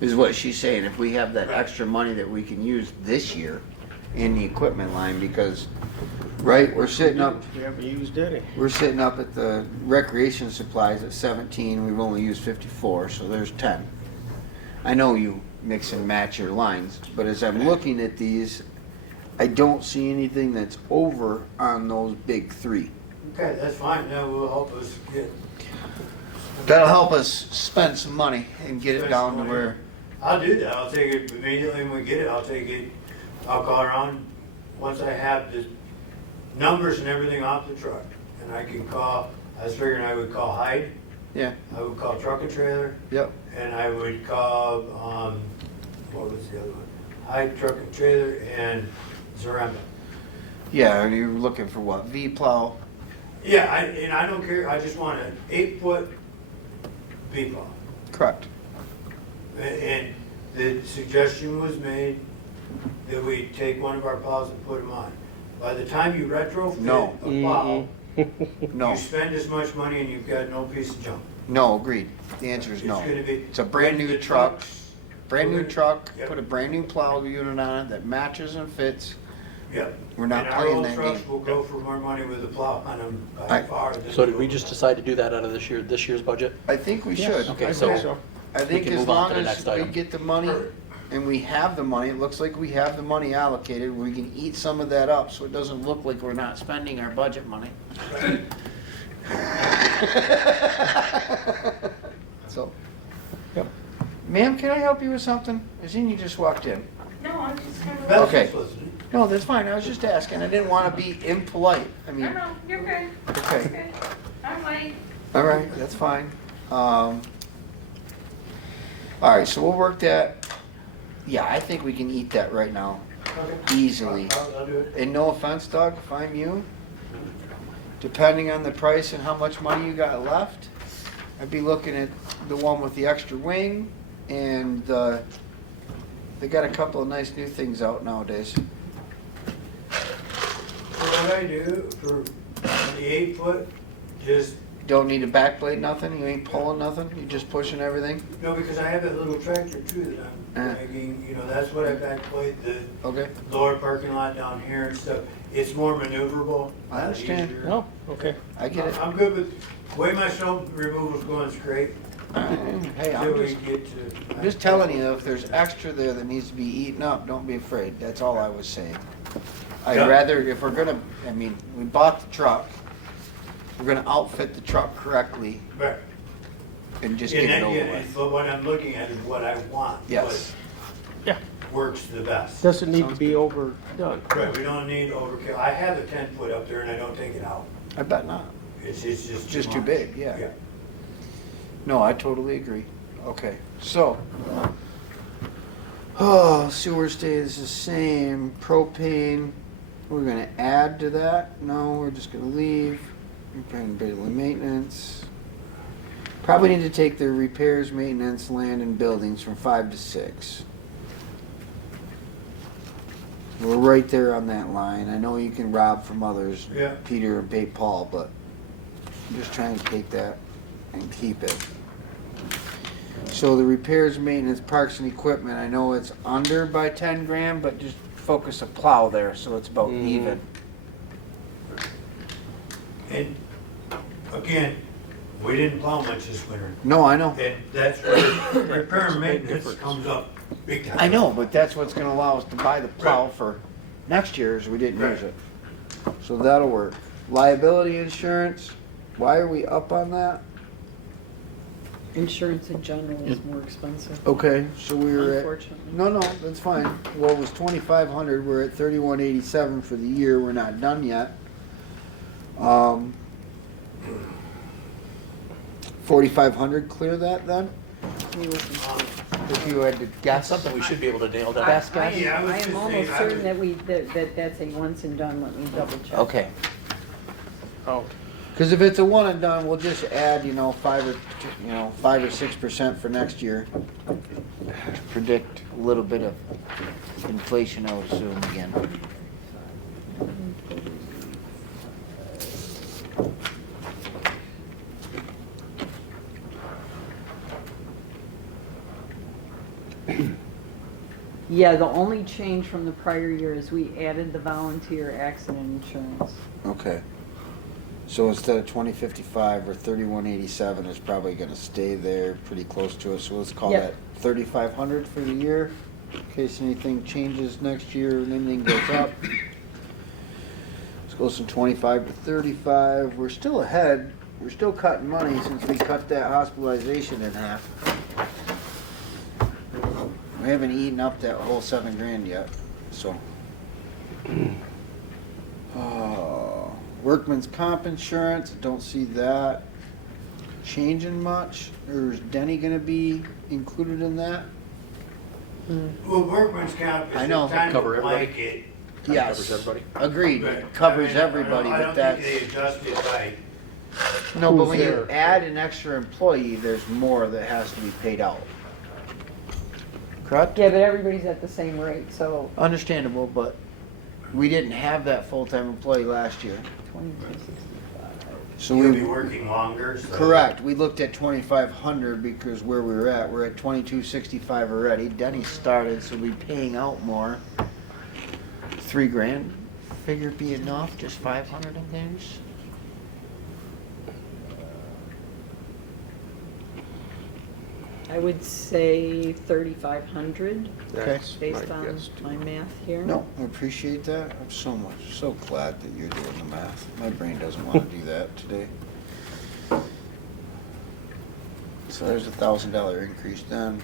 is what she's saying. If we have that Right. extra money that we can use this year in the equipment line, because, right, we're sitting up We haven't used any. at the recreation supplies at 17, we've only used 54, so there's 10. I know you mix and match your lines, but as I'm looking at these, I don't see anything that's over on those big 3. Okay, that's fine, that will help us get. That'll help us spend some money and get it down to where, I'll do that, I'll take it immediately when we get it, I'll take it, I'll call around, once I have the numbers and everything off the truck. And I can call, I was figuring I would call Hyde, yeah, I would call Truck and Trailer, yep. and I would call, what was the other one? Hyde, Truck and Trailer, and Zaremba. Yeah, and you're looking for what, V-plow? Yeah, and I don't care, I just want an 8-foot V-plow. Correct. And the suggestion was made that we take one of our plows and put them on. By the time you retrofit No. a plow, No, you spend as much money and you've got no piece of junk. no, agreed. The answer is no. It's gonna be. It's a brand new the truck, trucks, brand new truck, Yep. put a brand new plow unit on it that matches and fits. Yep. We're not And playing our that old trucks game. will go for more money with a plow on them by I- far. than So did we'll we go just with- decide to do that out of this year's budget? I think we should. Okay, I so- think so. I think can as move on long to the as next we item. get the money and we have the money, it looks like we have the money allocated, we can eat some of that up so it doesn't look like we're not spending our budget money. So, Yep. ma'am, can I help you with something? I seen you just walked in. No, I'm just kind of. That's Okay. just listening. No, that's fine, I was just asking, I didn't wanna be impolite, I mean, No, you're good. okay. You're good. I'm late. All right, that's fine. All right, so we'll work that. Yeah, I think we can eat that right now, Okay. easily. I'll do it. And no offense, Doug, if I'm you, depending on the price and how much money you got left, I'd be looking at the one with the extra wing, and they got a couple of nice new things out nowadays. So what I do for the 8-foot, just, Don't need a back blade, nothing? You ain't pulling nothing? You just pushing everything? no, because I have that little tractor too that I'm dragging, that's what I backplate, the Okay, lower parking lot down here and stuff. It's more maneuverable. I understand. easier. Oh, okay. I get it. I'm good with, the way my snow removal's going is great. Hey, Till I'm we just... get to. I'm just telling you, if there's extra there that needs to be eaten up, don't be afraid. That's all I was saying. I'd Yeah. rather, if we're gonna, I mean, we bought the truck, we're gonna outfit the truck correctly Right. and just And get it then, over yeah, with. but what I'm looking at is what I want. Yes. Yeah. What works the best. Doesn't need to be overdone. Right, we don't need overkill. I have a 10-foot up there and I don't take it out. I bet not. It's just. Just too much. big, yeah. No, I totally agree. Okay, so. Oh, sewer stays the same. Propane, we're gonna add to that? No, we're just gonna leave. Repair and daily maintenance. Probably need to take the repairs, maintenance, land and buildings from 5 to 6. We're right there on that line. I know you can rob from others, Yeah. Peter and Pay Paul, but I'm just trying to take that and keep it. So the repairs, maintenance, parks and equipment, I know it's under by 10 grand, but just focus a plow there, so it's about Mhm. even. And again, we didn't plow much this winter. No, I know. And that's where repair and big maintenance difference. comes up big time. I know, but that's what's gonna allow us to buy the plow for next year's, we didn't use Right. it. So that'll work. Liability insurance, why are we up on that? Insurance in general is more expensive, Okay, so we were at, unfortunately. no, that's fine. Well, it was 2,500, we're at 3187 for the year, we're not done yet. 4,500, clear that then? Can you listen? If you had to That's guess. something we should be able to nail down. Best I guess? Yeah, I was I just am almost saying, I certain would- that's a once and done, let me double check. Okay. Oh, Because if it's a one and done, we'll just add, 5 or 6% for next year. Predict a little bit of inflation, I would assume, again. Yeah, the only change from the prior year is we added the volunteer accident insurance. Okay. So instead of 2055 or 3187, it's probably gonna stay there pretty close to it, so let's call Yep. that 3,500 for the year, in case anything changes next year and anything goes up. Goes from 25 to 35. We're still ahead. We're still cutting money since we cut that hospitalization in half. We haven't eaten up that whole $7,000 yet, so. Workman's comp insurance, don't see that changing much. Or is Denny gonna be included in that? Well, workman's comp I is know. kind of Cover a everybody? blanket. Yes. Covers everybody? Agreed, but, it covers I mean, everybody, I but don't that's. think they adjust it by, No, but Who's when you there? add an extra employee, there's more that has to be paid out. Correct? Yeah, but everybody's at the same rate, so Understandable, but we didn't have that full-time employee last year. 2265. So you'll we, be working longer, so. correct, we looked at 2,500 because where we were at, we're at 2265 already. Denny started, so we'll be paying out more. $3,000 figure be enough, just 500 of theirs? I would say 3,500 That's based my on guess, too. my math here. No, I appreciate that. I'm so glad that you're doing the math. My brain doesn't want to do that today. So there's $1,000 increase then.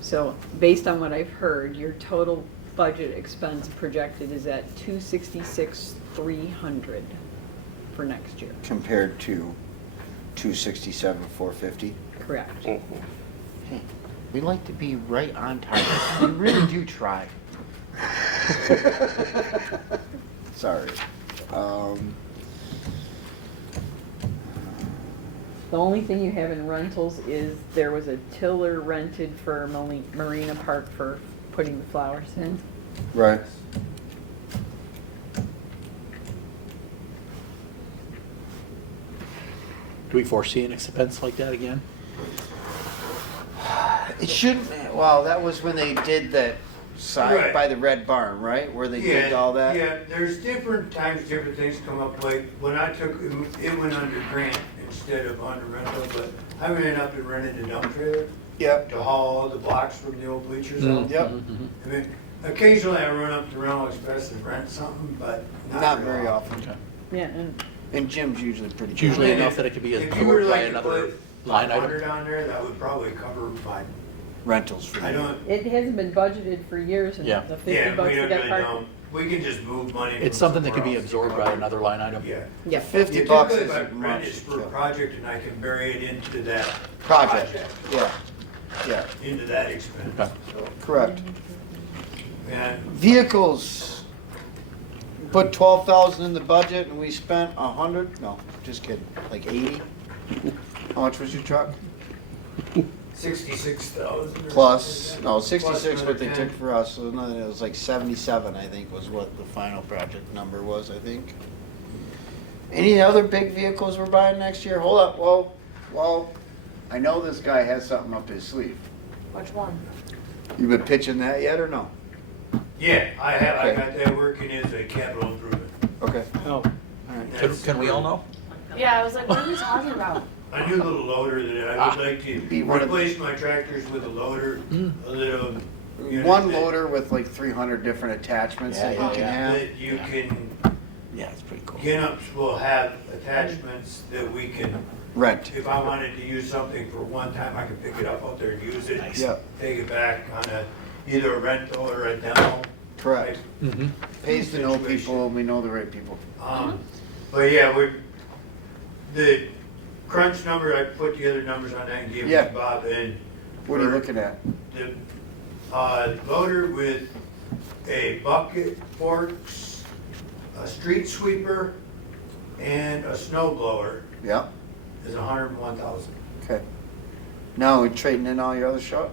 So based on what I've heard, your total budget expense projected is at 266,300 for next year. Compared to 267,450. Correct. Hey, we like to be right on target. We really do try. Sorry. The only thing you have in rentals is there was a tiller rented for Marina Park for putting the flowers in. Right. Do we foresee an expense like that again? It shouldn't, well, that was when they did that side Right. by the red barn, right? Where they did Yeah, all that? yeah, there's different times, different things come up, like, when I took, it went under grant instead of under rental, but I ran up and rented a dump trailer Yep. to haul all the blocks from the old bleachers out. Yep. I mean, occasionally I run up to Rental Express and rent something, but Not very often. Okay. Yeah, and And Jim's usually pretty It's good. usually I mean, enough that it could be if you were absorbed by like to another put line 500 item. on there, that would probably cover my, Rentals for I you. don't, it hasn't been budgeted for years, and Yeah. the 50 yeah, bucks we to don't get really park. know. We can just move money. It's from something that can be somewhere else to absorbed by cover. another line item. Yeah. Yeah. 50 Yeah, bucks typically if I isn't rent much. it to for a kill. project and I can bury it into that. Project, yeah, yeah, Into that expense. Okay. correct. And Vehicles, put 12,000 in the budget and we spent 100, no, just kidding, like 80. How much was your truck? 66,000. or Plus, something no, like that. 66 what they Plus took another for us, so no, it was like 77, I think, was what the final project number was, I think. Any other big vehicles we're buying next year? Hold up, well, I know this guy has something up his sleeve. Which one? You been pitching that yet or no? 10. Yeah, I have, I Okay. got that working as a capital improvement. Okay, Oh, all right. Can we all know? Yeah, I was like, what are we talking about? A new little loader that I would like to Be one of- replace my tractors with a loader, a little. unit One that- loader with like 300 different attachments that you Yeah, can yeah. have. That you can, Yeah, it's pretty cool. Ginups will have attachments that we can, Rent. if I wanted to use something for one time, I can pick it up out there and use it. Nice. Yep, Take it back on either a rental or a demo. correct. Mm-hmm. Pays to know Situation. people and we know the right people. But yeah, the crunch number, I put together numbers on that and gave it Yeah. to Bob, and What are you looking at? the loader with a bucket, forks, a street sweeper, and a snow blower Yeah, is 101,000. okay. Now we're trading in all your other stuff?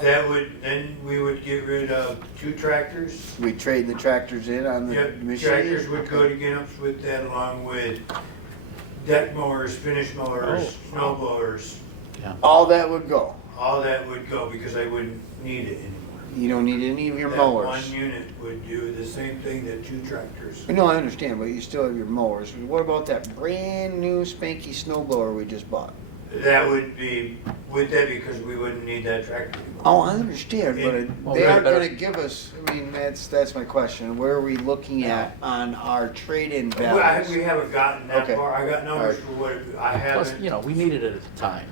That would, then we would get rid of 2 tractors. We trade the tractors in on the Yep, machine? tractors would go to Ginups with that, along with deck mowers, finish mowers, snow blowers. All that would go? All that would go because I wouldn't need it anymore. You don't need any of your That mowers. one unit would do the same thing that 2 tractors. No, I understand, but you still have your mowers. What about that brand new spanky snow blower we just bought? That would be, because we wouldn't need that tractor anymore. Oh, I understand, but Well, they we aren't better- gonna give us, I mean, that's my question. Where are we looking at on our trade-in We values? haven't gotten that Okay. far. I got numbers Alright. for what, I Plus, haven't you know, we needed it at the time.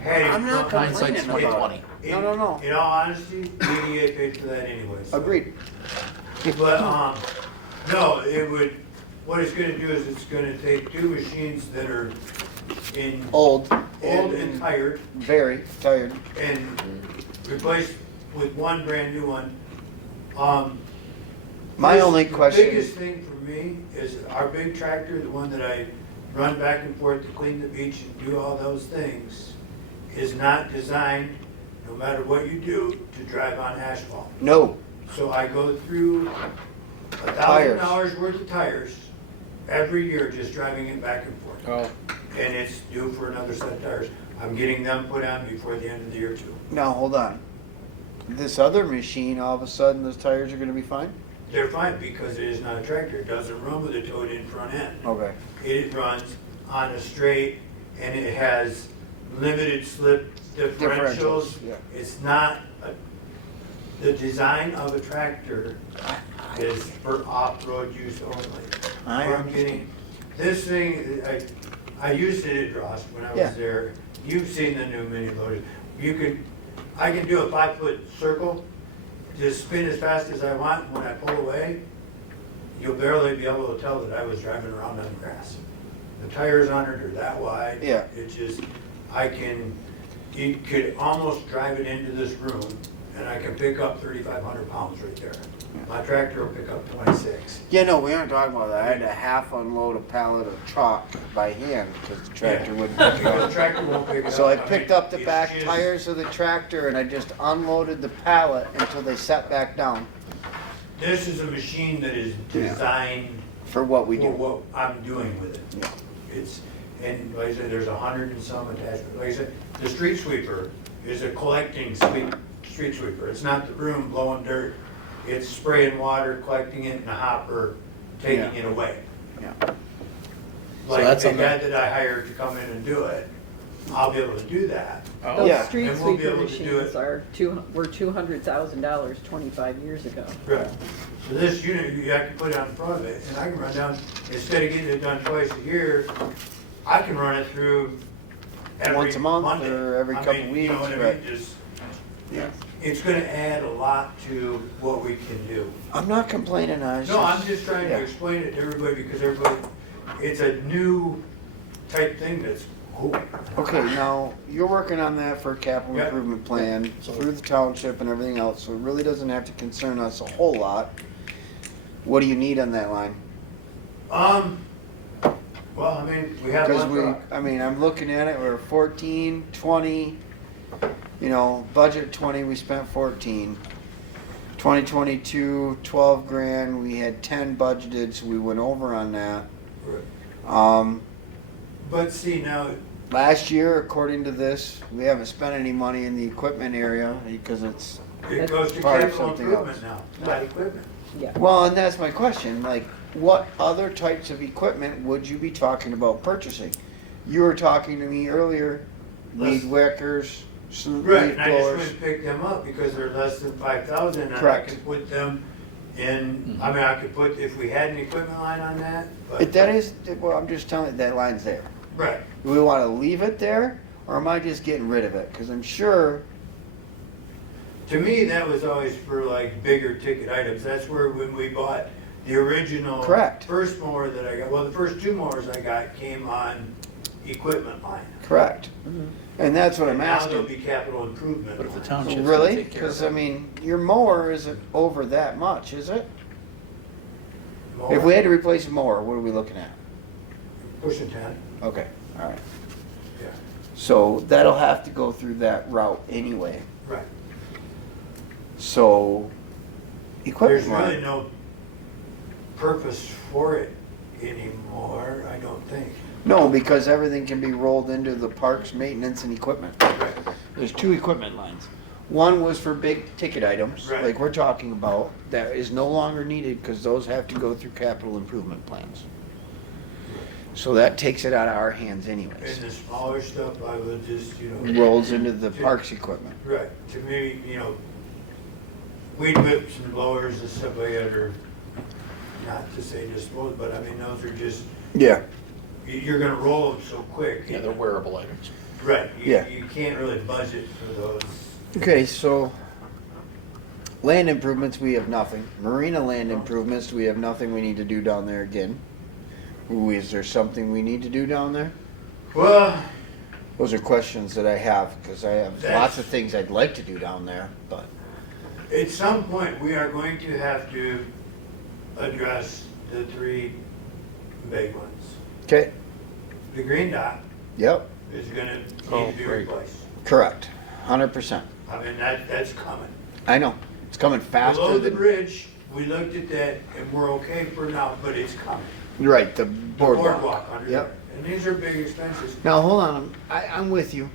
had it. I'm not from- Hindsight's complaining about 20/20. it. No. In all honesty, EDA paid for that anyway. So. Agreed. But, no, it would, what it's gonna do is it's gonna take 2 machines that are in Old. old and tired Very tired. and replace with one brand new one. My only The question, biggest thing for me is our big tractor, the one that I run back and forth to clean the beach and do all those things, is not designed, no matter what you do, to drive on asphalt. no, So I go through Tires. $1,000 worth of tires every year, just driving it back and forth. Oh, And it's due for another set of tires. I'm getting them put on before the end of the year too. now hold on. This other machine, all of a sudden, those tires are gonna be fine? They're fine because it is not a tractor. It doesn't run with a towed-in front end. Okay. It runs on a straight and it has limited slip differentials. Yeah. It's not, the design of a tractor is for off-road use only. I Where I'm getting, this thing, I used it at Drost when I Yeah. was there. You've seen the new mini loader. I can do a 5-foot circle, just spin as fast as I want, and when I pull away, you'll barely be able to tell that I was driving around on the grass. The tires on it are that wide. Yeah. It just, you could almost drive it into this room, and I can pick up 3,500 pounds right there. My tractor will pick up 26. Yeah, no, we aren't talking about that. I had to half unload a pallet of chalk by hand because the tractor wouldn't pick it Because up. the tractor won't pick it up. So I mean, picked up the it's back just- tires of the tractor and I just unloaded the pallet until they sat back down This is a machine that is designed for what we for do. what I'm doing with it. Yeah. It's, and like I said, there's 100 and some attachments. Like I said, the street sweeper is a collecting street sweeper. It's not the broom blowing dirt. It's spraying water, collecting it in a hopper, taking Yeah. it away. Yeah. Like that's the on the- guy that I hired to come in and do it, I'll be able to do that. Those Yeah. street And we'll be sweeper able to do machines it. were $200,000 25 years ago. Right. So this unit, you have to put it on front of it, and I can run down, instead of getting it done twice a year, I can run it through every Once a month Monday. or every I couple mean, you know weeks, what I mean? right. Just, Yeah. it's gonna add a lot to what we can do. I'm not complaining, I was No, I'm just trying yeah. to explain it to everybody, because everybody, it's a new type thing that's cool. Okay, now, you're working on that for a capital Yeah. improvement plan through the township and everything else, so it really doesn't have to concern us a whole lot. What do you need on that line? Well, I mean, we have Because one we, truck. I mean, I'm looking at it, we're 14, 20, you know, budget 20, we spent 14. 2022, 12 grand, we had 10 budgeted, so we went over on that. But see, now, Last year, according to this, we haven't spent any money in the equipment area because it's, it goes to part of capital something improvement else. now, not equipment. Yeah. well, and that's my question, like, what other types of equipment would you be talking about purchasing? You were talking to me earlier, weed whackers, some Right, leaf and I just blowers. wouldn't pick them up because they're less than 5,000, and I Correct. could put them in, I mean, I could put, if we had an equipment line on that, but. That is, well, I'm just telling you, that line's there. Right, Do we want to leave it there, or am I just getting rid of it? Because I'm sure, to me, that was always for like bigger ticket items, that's where when we bought the original. Correct. First mower that I got, well, the first 2 mowers I got came on equipment line. correct. And that's what I'm Now there'll asking. be capital improvement. But if the line. township's gonna Really? take care of Because, it. I mean, your mower isn't over that much, is it? Mower, If we had to replace a mower, what are we looking at? Pushing 10, Okay, all right. yeah, So that'll have to go through that route anyway. right. So, There's equipment really line. no purpose for it anymore, I don't think. No, because everything can be rolled into the parks maintenance and equipment. There's 2 equipment lines. One was for big ticket items, Right. like we're talking about, that is no longer needed because those have to go through capital improvement plans. So that takes it out of our hands anyways. And the smaller stuff, I would just, you know. Rolls into the parks equipment. Right, to me, you know, weed whips and blowers and stuff like that are, not to say disposable, but I mean, those are just, Yeah. you're gonna roll them so quick. Yeah, they're wearable items. Right, Yeah. you can't really budget for those. Okay, so land improvements, we have nothing. Marina land improvements, we have nothing we need to do down there again. Ooh, is there something we need to do down there? Well, Those are questions that I have, because I have That's- lots of things I'd like to do down there, but, at some point, we are going to have to address the three big ones. okay, The green dot yep, is gonna Oh, need to be right. replaced. correct, 100%. I mean, that's coming. I know, it's coming faster Below the than, bridge, we looked at that and we're okay for now, but it's coming. right, the The boardwalk. under Yep. there. And these are big expenses. Now, hold on, I'm with you.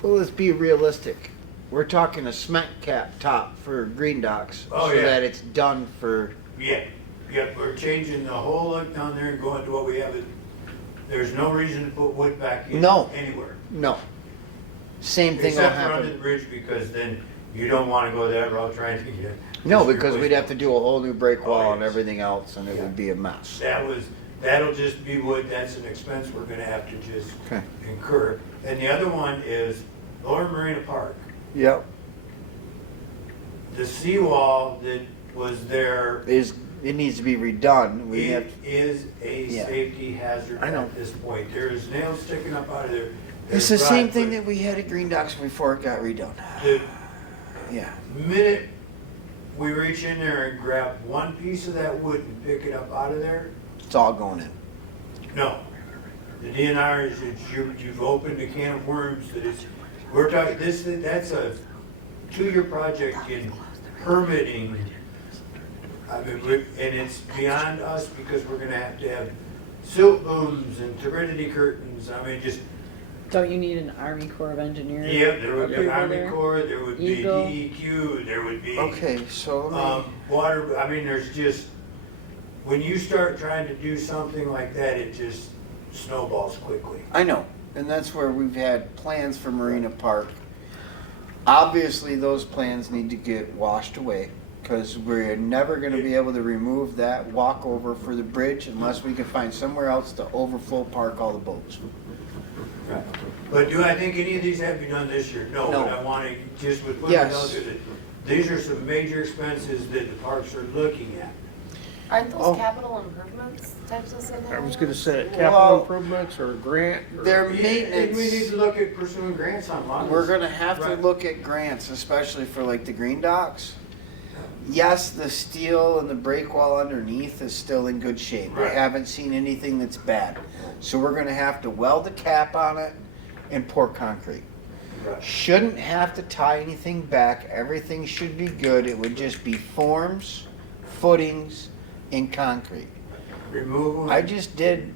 Well, let's be realistic. We're talking a cement cap top for green docks, Oh, so yeah. that it's done for, Yeah, yep, we're changing the whole look down there and going to what we have. There's no reason to put wood back in No. anywhere. no. Same thing will Except for under the happen. bridge, because then you don't wanna go that route trying to get. No, just because we'd replace have to do a whole new break wall Oh, and yes. everything else, and it Yeah. would be a mess. That'll just be wood, that's an expense we're gonna have to just Okay. incur. And the other one is Lower Marina Park. Yep, The seawall that was there it needs to be redone. We have, It is a Yeah. safety hazard I know. at this point. There is nails sticking up out of there. it's the same thing that we had at Green Docks before it got redone. The Yeah, minute we reach in there and grab one piece of that wood and pick it up out of there, it's all going in. no. The DNR is, you've opened a can of worms that is, we're talking, that's a 2-year project in permitting. I mean, and it's beyond us because we're gonna have to have silt booms and turbidity curtains. I mean, just, Don't you need an Army Corps of Engineers? yeah, there would be approval Army there? Corps, there would be Eagle. DEQ, there would be. Okay, so let me, Water, I mean, there's just, when you start trying to do something like that, it just snowballs quickly. I know, and that's where we've had plans for Marina Park. Obviously, those plans need to get washed away, because we're never gonna be able to remove that walkover for the bridge unless we can find somewhere else to overflow park all the boats. But do I think any of these have to be done this year? No, No. but I want to, just with putting it Yes. out there, that these are some major expenses that the parks are looking at. Aren't those Oh. capital improvements types of things? I was gonna say, Well, capital improvements or grant? or- Their And we need maintenance, to look at pursuing grants on a lot of we're this. gonna have to Right. look at grants, especially for like the green docks. Yes, the steel and the break wall underneath is still in good shape. We Right. haven't seen anything that's bad. So we're gonna have to weld the cap on it and pour concrete. Right. Shouldn't have to tie anything back. Everything should be good. It would just be forms, footings, and concrete. Remove them. I just did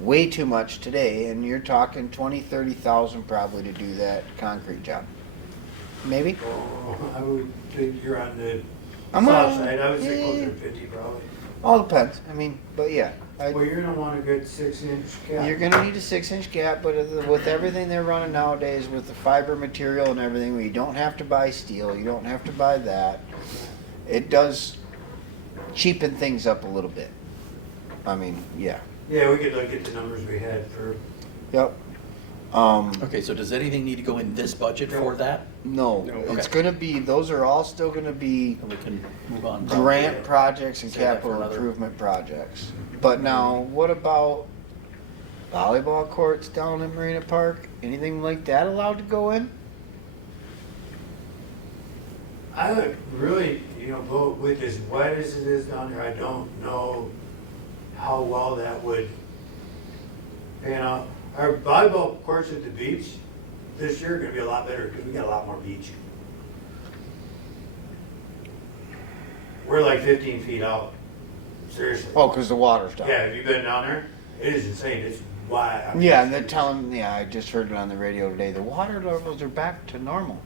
way too much today, and you're talking 20, 30,000 probably to do that concrete job. Maybe? Oh, I would think you're on the I'm south on- side, I would say yeah. closer to 50 probably. All depends. I mean, but yeah. Well, you're gonna want a good 6-inch cap. You're gonna need a 6-inch gap, but with everything they're running nowadays, with the fiber material and everything, you don't have to buy steel, you don't have to buy that. It does cheapen things up a little bit. I mean, yeah. Yeah, we could look at the numbers we had for, Yep. Okay, so does anything need to go in this budget for that? No, No. it's Okay. gonna be, those are all still gonna be And we can move on. grant projects and Save that for capital another- improvement projects. But now, what about volleyball courts down in Marina Park? Anything like that allowed to go in? I would really, go with as wet as it is down there, I don't know how well that would pan out. Our volleyball courts at the beach this year are gonna be a lot better, because we got a lot more beach. We're like 15 feet out, seriously. Oh, cause the water's down. Yeah, have you been down there? It is insane, it's wide. I mean, Yeah, and they're telling, yeah, I just heard it on the radio today, the water levels are back to normal.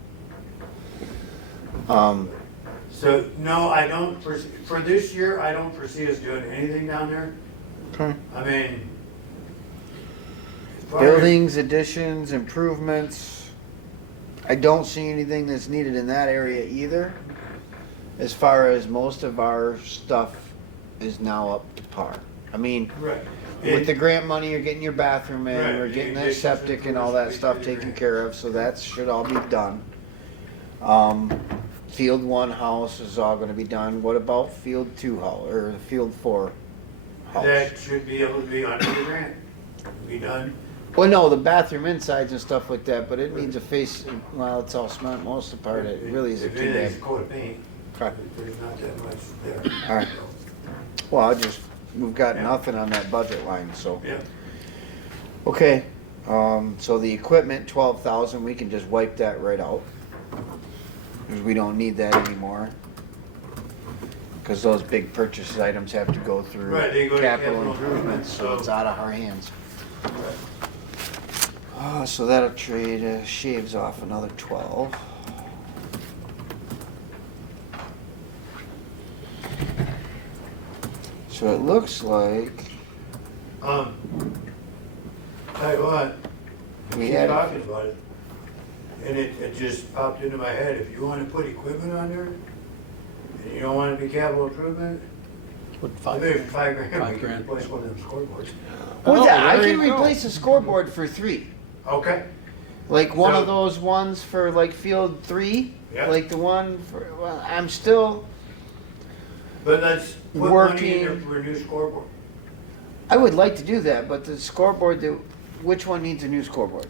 So, no, I don't, for this year, I don't foresee us doing anything down there. Okay. I mean. as far as- Buildings, additions, improvements. I don't see anything that's needed in that area either. As far as most of our stuff is now up to par. I mean, Right. with the grant money, you're getting your bathroom in, Right, we're the getting the additions, septic and all that improvements, stuff we taken agree. care of, so that should all be done. Field 1 house is all gonna be done. What about Field 2 house, or Field 4 house? That should be able to be under the grant, be done. Well, no, the bathroom insides and stuff like that, but it needs a face, well, it's all cement most of the part, it really isn't If too it is bad. a coat of paint, Okay. there's not that much there. All right. Well, we've got Yeah. nothing on that budget line, so. Yeah, Okay, so the equipment, 12,000, we can just wipe that right out. Because we don't need that anymore. Because those big purchase items have to go through Right, they go to capital capital improvements, so improvements, it's so- out of our hands. So that'll trade, shaves off another 12. So it looks like tell you what, we keep had, talking about it. And it just popped into my head, if you wanna put equipment on there, and you don't want it to be capital improvement, What, I think $5 grand, we $5 can grand. replace one of them scoreboards. well, Oh, yeah, I there can you go. replace a scoreboard for 3. Okay, Like one So- of those ones for like Field 3, Yeah. like the one for, well, I'm still, but let's put money in Working- there for a new scoreboard. I would like to do that, but the scoreboard, which one needs a new scoreboard?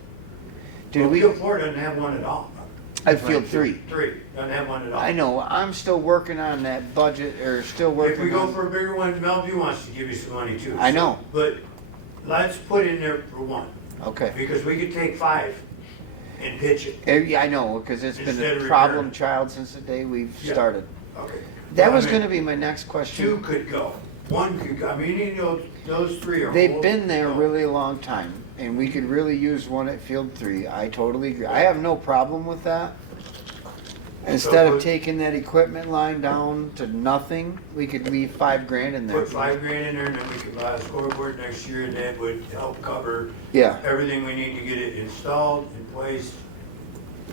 Did Well, we, Field 4 doesn't have one at all. at Field 3? 3, doesn't have one at all. I know, I'm still working on that budget, or still If we working go on, for a bigger one, Melview wants to give you some money too. I know. But let's put in there for one, okay. because we could take 5 and pitch it. Yeah, I know, because it's been Instead a of problem repairing. child since the day we've Yeah. started. Okay. That I was mean, gonna be my next 2 question. could go, 1 could go, I mean, you know, those 3 are. They've both- been there no. really a long time, and we could really use one at Field 3. I totally agree. I have no problem with that. Instead of put- taking that equipment line down to nothing, we could leave $5 in there. Put 5 grand in there and then we could buy a scoreboard next year and that would help cover Yeah, everything we need to get it installed, in place.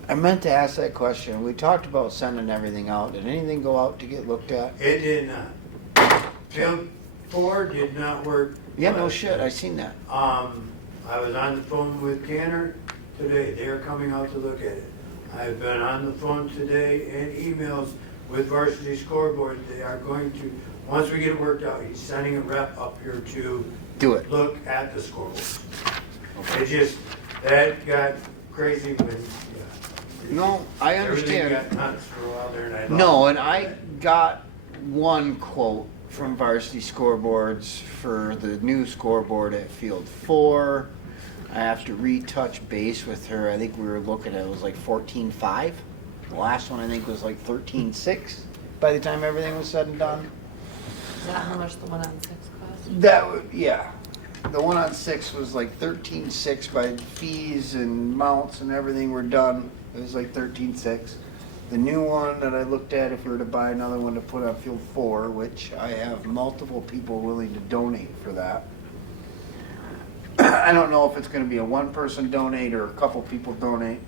I meant to ask that question. We talked about sending everything out. Did anything go out to get looked at? It did not. Field 4 did not work. Yeah, no last shit, time. I seen that. I was on the phone with Canner today, they are coming out to look at it. I've been on the phone today and emails with Varsity Scoreboard, they are going to, once we get it worked out, he's sending a rep up here to Do it. look at the scoreboard. It just, that got crazy when, yeah. No, I Everything understand. got nuts for a while there and I lost. No, and I got one quote from Varsity Scoreboards for the new scoreboard at Field 4. I have to retouch base with her. I think we were looking at, it was like 14.5. The last one I think was like 13.6 by the time everything was said and done. Is that how much the one on 6 cost? That would, yeah. The one on 6 was like 13.6 by fees and mounts and everything were done. It was like 13.6. The new one that I looked at, if we were to buy another one to put on Field 4, which I have multiple people willing to donate for that. I don't know if it's gonna be a one person donate or a couple people donate.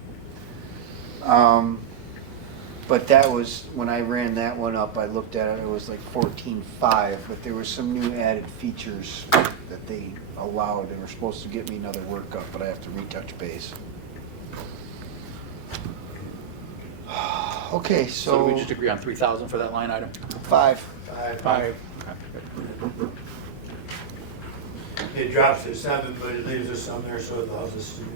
But that was, when I ran that one up, I looked at it, it was like 14.5, but there was some new added features that they allowed. They were supposed to get me another workup, but I have to retouch base. Okay, So we so just agree on 3,000 for that line item? 5. 5. It drops to 7, but it leaves us some there, so it allows us to do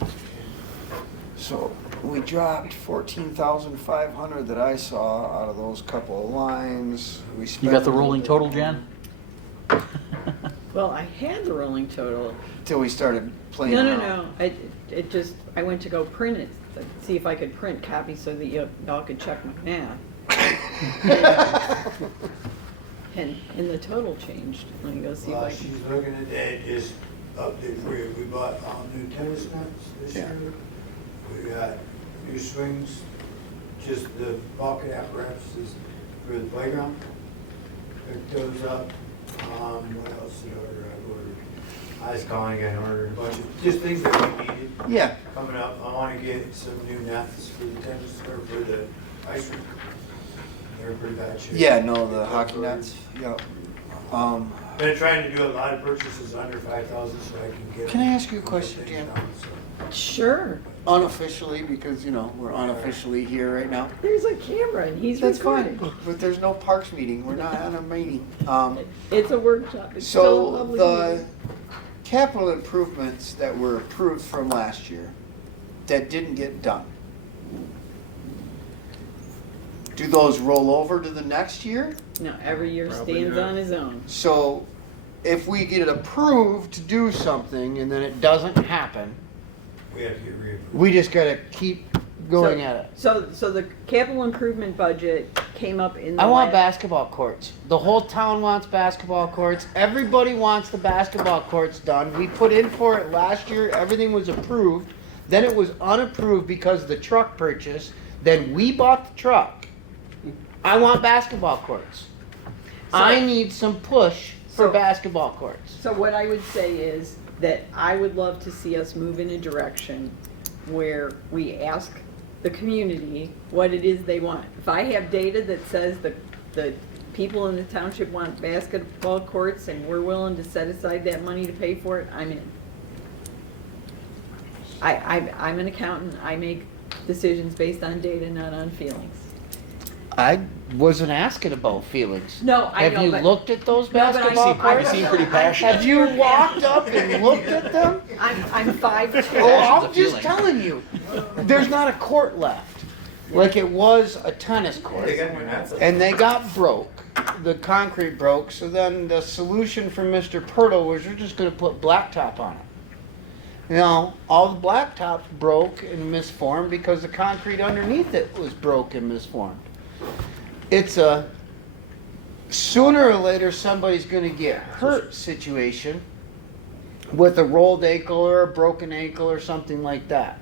that. So we dropped 14,500 that I saw out of those couple of lines. We You spent got the rolling total, Jan? Well, I had the rolling total. Till we started playing No, around. it just, I went to go print it, see if I could print copies so that y'all could check my math. And the total changed. Let me go see if While I can. she's looking at that, just update for you, we bought all new tennis nets this Yeah. year. We got new swings, just the bucket apparatuses for the playground. Picked those up. What else did I order? I ordered, I was calling, I ordered a bunch of, just things that we needed Yeah, coming up. I want to get some new nets for the tennis, or for the ice rink. They're in pretty bad shape. yeah, no, the hockey nets, yeah. Been trying to do a lot of purchases under 5,000 so I can get. Can I ask you a some question, things Jan? down, so. Sure. Unofficially, because, you know, we're unofficially here right now. There's a camera and he's That's recording. fine, but there's no parks meeting, we're not on a meeting. It's a workshop. It's still a So public the meeting. capital improvements that were approved from last year that didn't get done, do those roll over to the next year? No, every year Probably stands not. on his own. So if we get it approved to do something and then it doesn't happen, We have to get reapproved. we just gotta keep going So- at it. So the capital improvement budget came up in the. I want last- basketball courts. The whole town wants basketball courts. Everybody wants the basketball courts done. We put in for it last year. Everything was approved. Then it was unapproved because of the truck purchase. Then we bought the truck. I want basketball courts. I need some push for So- basketball courts. So what I would say is that I would love to see us move in a direction where we ask the community what it is they want. If I have data that says the people in the township want basketball courts and we're willing to set aside that money to pay for it, I'm in. I'm an accountant. I make decisions based on data, not on feelings. I wasn't asking about feelings. No, I know, Have you but- looked at those No, but I- basketball I- courts? You seem pretty passionate. Have you walked up and looked at them? I'm 5'2". Oh, Passion's I'm a just feeling. telling you, there's not a court left, like it was a tennis court. They got new nets. And they got broke, the concrete broke, so then the solution from Mr. Pirtle was we're just gonna put blacktop on it. You know, all the blacktops broke and misformed because the concrete underneath it was broke and misformed. It's a, sooner or later, somebody's gonna get hurt situation with a rolled ankle or a broken ankle or something like that.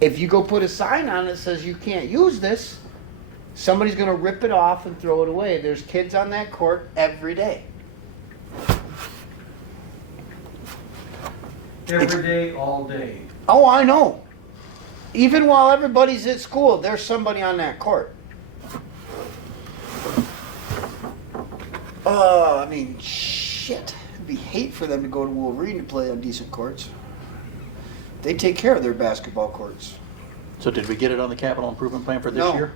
If you go put a sign on it that says you can't use this, somebody's gonna rip it off and throw it away. There's kids on that court every day. Every day, all day. Oh, I know. Even while everybody's at school, there's somebody on that court. I mean, shit. It'd be hate for them to go to Wolverine to play on decent courts. They take care of their basketball courts. So did we get it on the capital improvement plan for this No. year?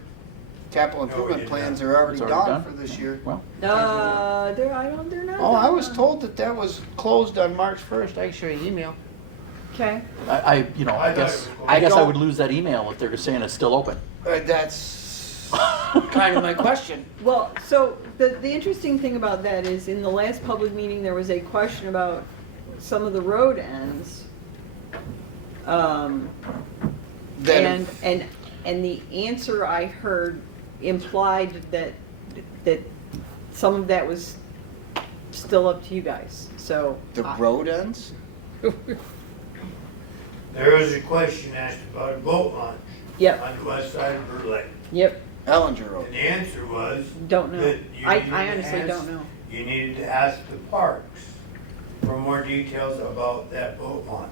Capital No, we improvement did plans not. are already It's already done done? for this year. Well, They're not. Oh, I was told that that was closed on March 1st. I can show you an email. Okay. I you know, I I thought guess, it was I guess I going- would lose that email if they're saying it's still open. That's kind of my question. Well, so the interesting thing about that is in the last public meeting, there was a question about some of the road ends. Then- And the answer I heard implied that some of that was still up to you guys, so. The road ends? There was a question asked about a boat launch. Yep. On the west side of Burt Lake. Yep, Ellinger Road. And the answer was. don't know. that you I needed to honestly ask- don't know. You needed to ask the parks for more details about that boat launch.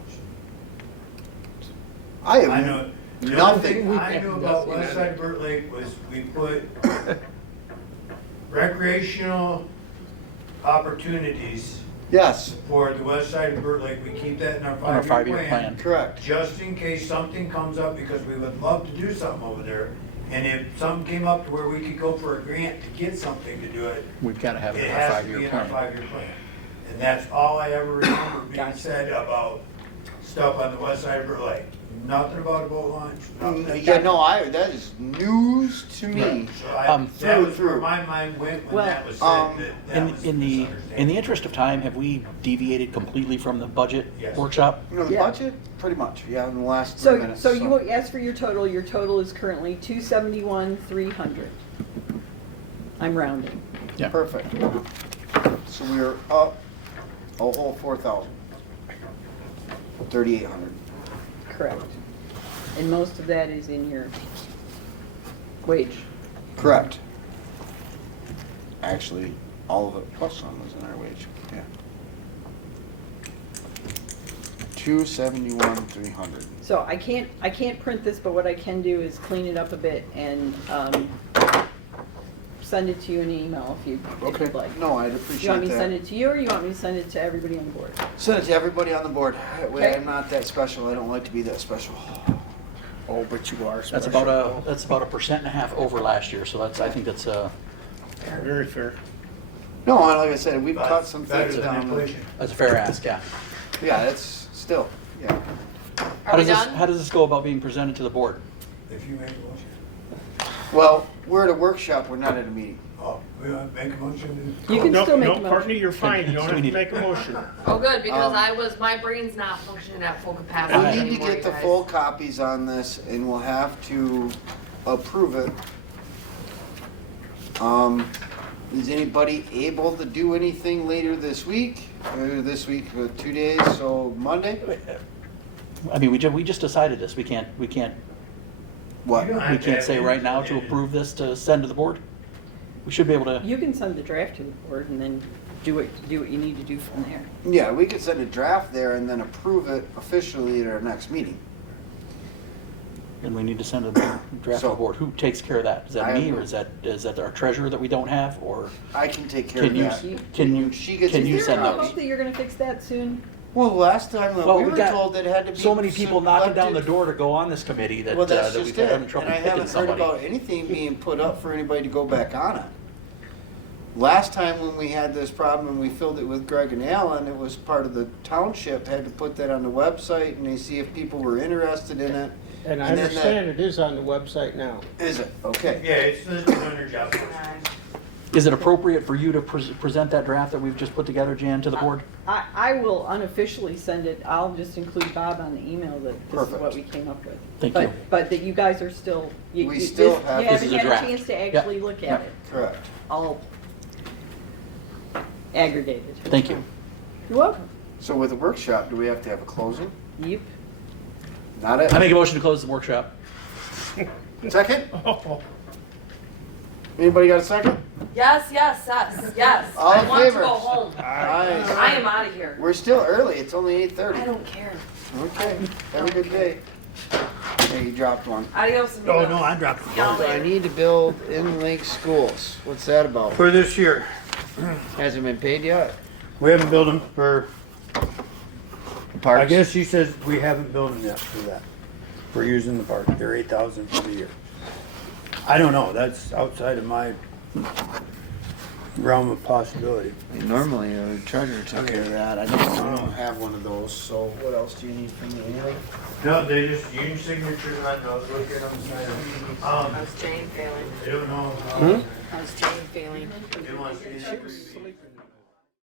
I I have know, the only nothing. thing I knew about west side of Burt Lake was we put recreational opportunities Yes, for the west side of Burt Lake. We keep that in our On our five-year five-year plan. plan. correct. Just in case something comes up, because we would love to do something over there. And if something came up to where we could go for a grant to get something to do it, We've got to have it it in our has to be five-year in our plan. five-year plan. And that's all I ever remember being Gotcha. said about stuff on the west side of Burt Lake. Nothing about a boat launch, nothing. Yeah, no, that is news to me. So I, Um, that was through. where my mind went when Well, that was um, said, that In, was in the misunderstanding. interest of time, have we deviated completely from the budget Yes. workshop? You know, the Yeah. budget, pretty much, yeah, in the last 3 So, minutes. so you asked for your total is currently 271,300. I'm rounding. Yeah. Perfect. So we are up a whole 4,000. 3,800. Correct. And most of that is in your wage. Correct. Actually, all of it plus some was in our wage, yeah. 271, 300. So I can't print this, but what I can do is clean it up a bit and send it to you in an email if you'd like. No, I'd You appreciate want me to send that. it to you, or you want me to send it to everybody on the board? Send it to everybody on the board. That way Okay. I'm not that special. I don't like to be that special. Oh, but you are That's special. about a 1.5% over last year, so I think that's, Very fair. No, like I said, we've But cut some better things than down. inflation. that's a fair ask, yeah. Yeah, it's still, yeah. Are we done? How does this go about being presented to the board? If you make a motion. Well, we're at a workshop, we're not at a meeting. Oh, we want to make a motion? You can No, still make a no, motion. Courtney, you're fine. You don't So have we to need- make a motion. Oh, good, because Um, my brain's not functioning at full capacity We need to anymore, get you the guys. full copies on this and we'll have to approve it. Is anybody able to do anything later this week? This week, 2 days, so Monday? I mean, we just decided this, we can't What? You don't have We to can't have say it right now to in. approve this to send to the board? We should be able to, You can send the draft to the board and then do what you need to do from there. Yeah, we could send a draft there and then approve it officially at our next meeting. and we need to send a draft to the So- board. Who takes care of that? Is that I me, have- or is that our treasurer that we don't have, or I can take care of can you, that. She gets can me you Is there send a those? hope that you're gonna fix that soon? Well, last time Well, we we were got told that it had to be. So many people knocking down the selected- door to go on this committee that, Well, that's that we've just been it. having trouble And I picking haven't heard somebody. about anything being put up for anybody to go back on it. Last time when we had this problem and we filled it with Greg and Alan, it was part of the township, had to put that on the website and they see if people were interested in it. And I And then understand it is on the website now. Is it? Okay. Yeah, it's listed under job. Is it appropriate for you to present that draft that we've just put together, Jan, to the board? I will unofficially send it, I'll just include Bob on the email that this is what Perfect. we came up with. Thank But- you. But that you guys are still, We still have- you This haven't is a had a draft. chance to Yep. actually look at Yep. it, Correct. all aggregated. Thank you. You're welcome. So with the workshop, do we have to have a closing? Yep. Not it? I make a motion to close the workshop. Second? Oh, Anybody got a second? Yes, All I in want favor? to go home. Nice. I am out of here. We're still early, it's only 8:30. I don't care. Okay, have a good day. Hey, you dropped one. Adios, Oh, amigos. no, I dropped the See y'all phone. I later. need to build in-lake schools. What's that about? For this year, Hasn't been paid yet? we haven't built them for, I Parks? guess she says we haven't built them yet for that. We're using the park, they're 8,000 for the year. I don't know, that's outside of my realm of possibility. Normally, a treasurer took care of that. I don't have one of those, so what else do you need from me? Anything? No, they just use signatures on those, look at them, sign them. How's Jane feeling? They don't know. Hmm? How's Jane feeling? They want to see that.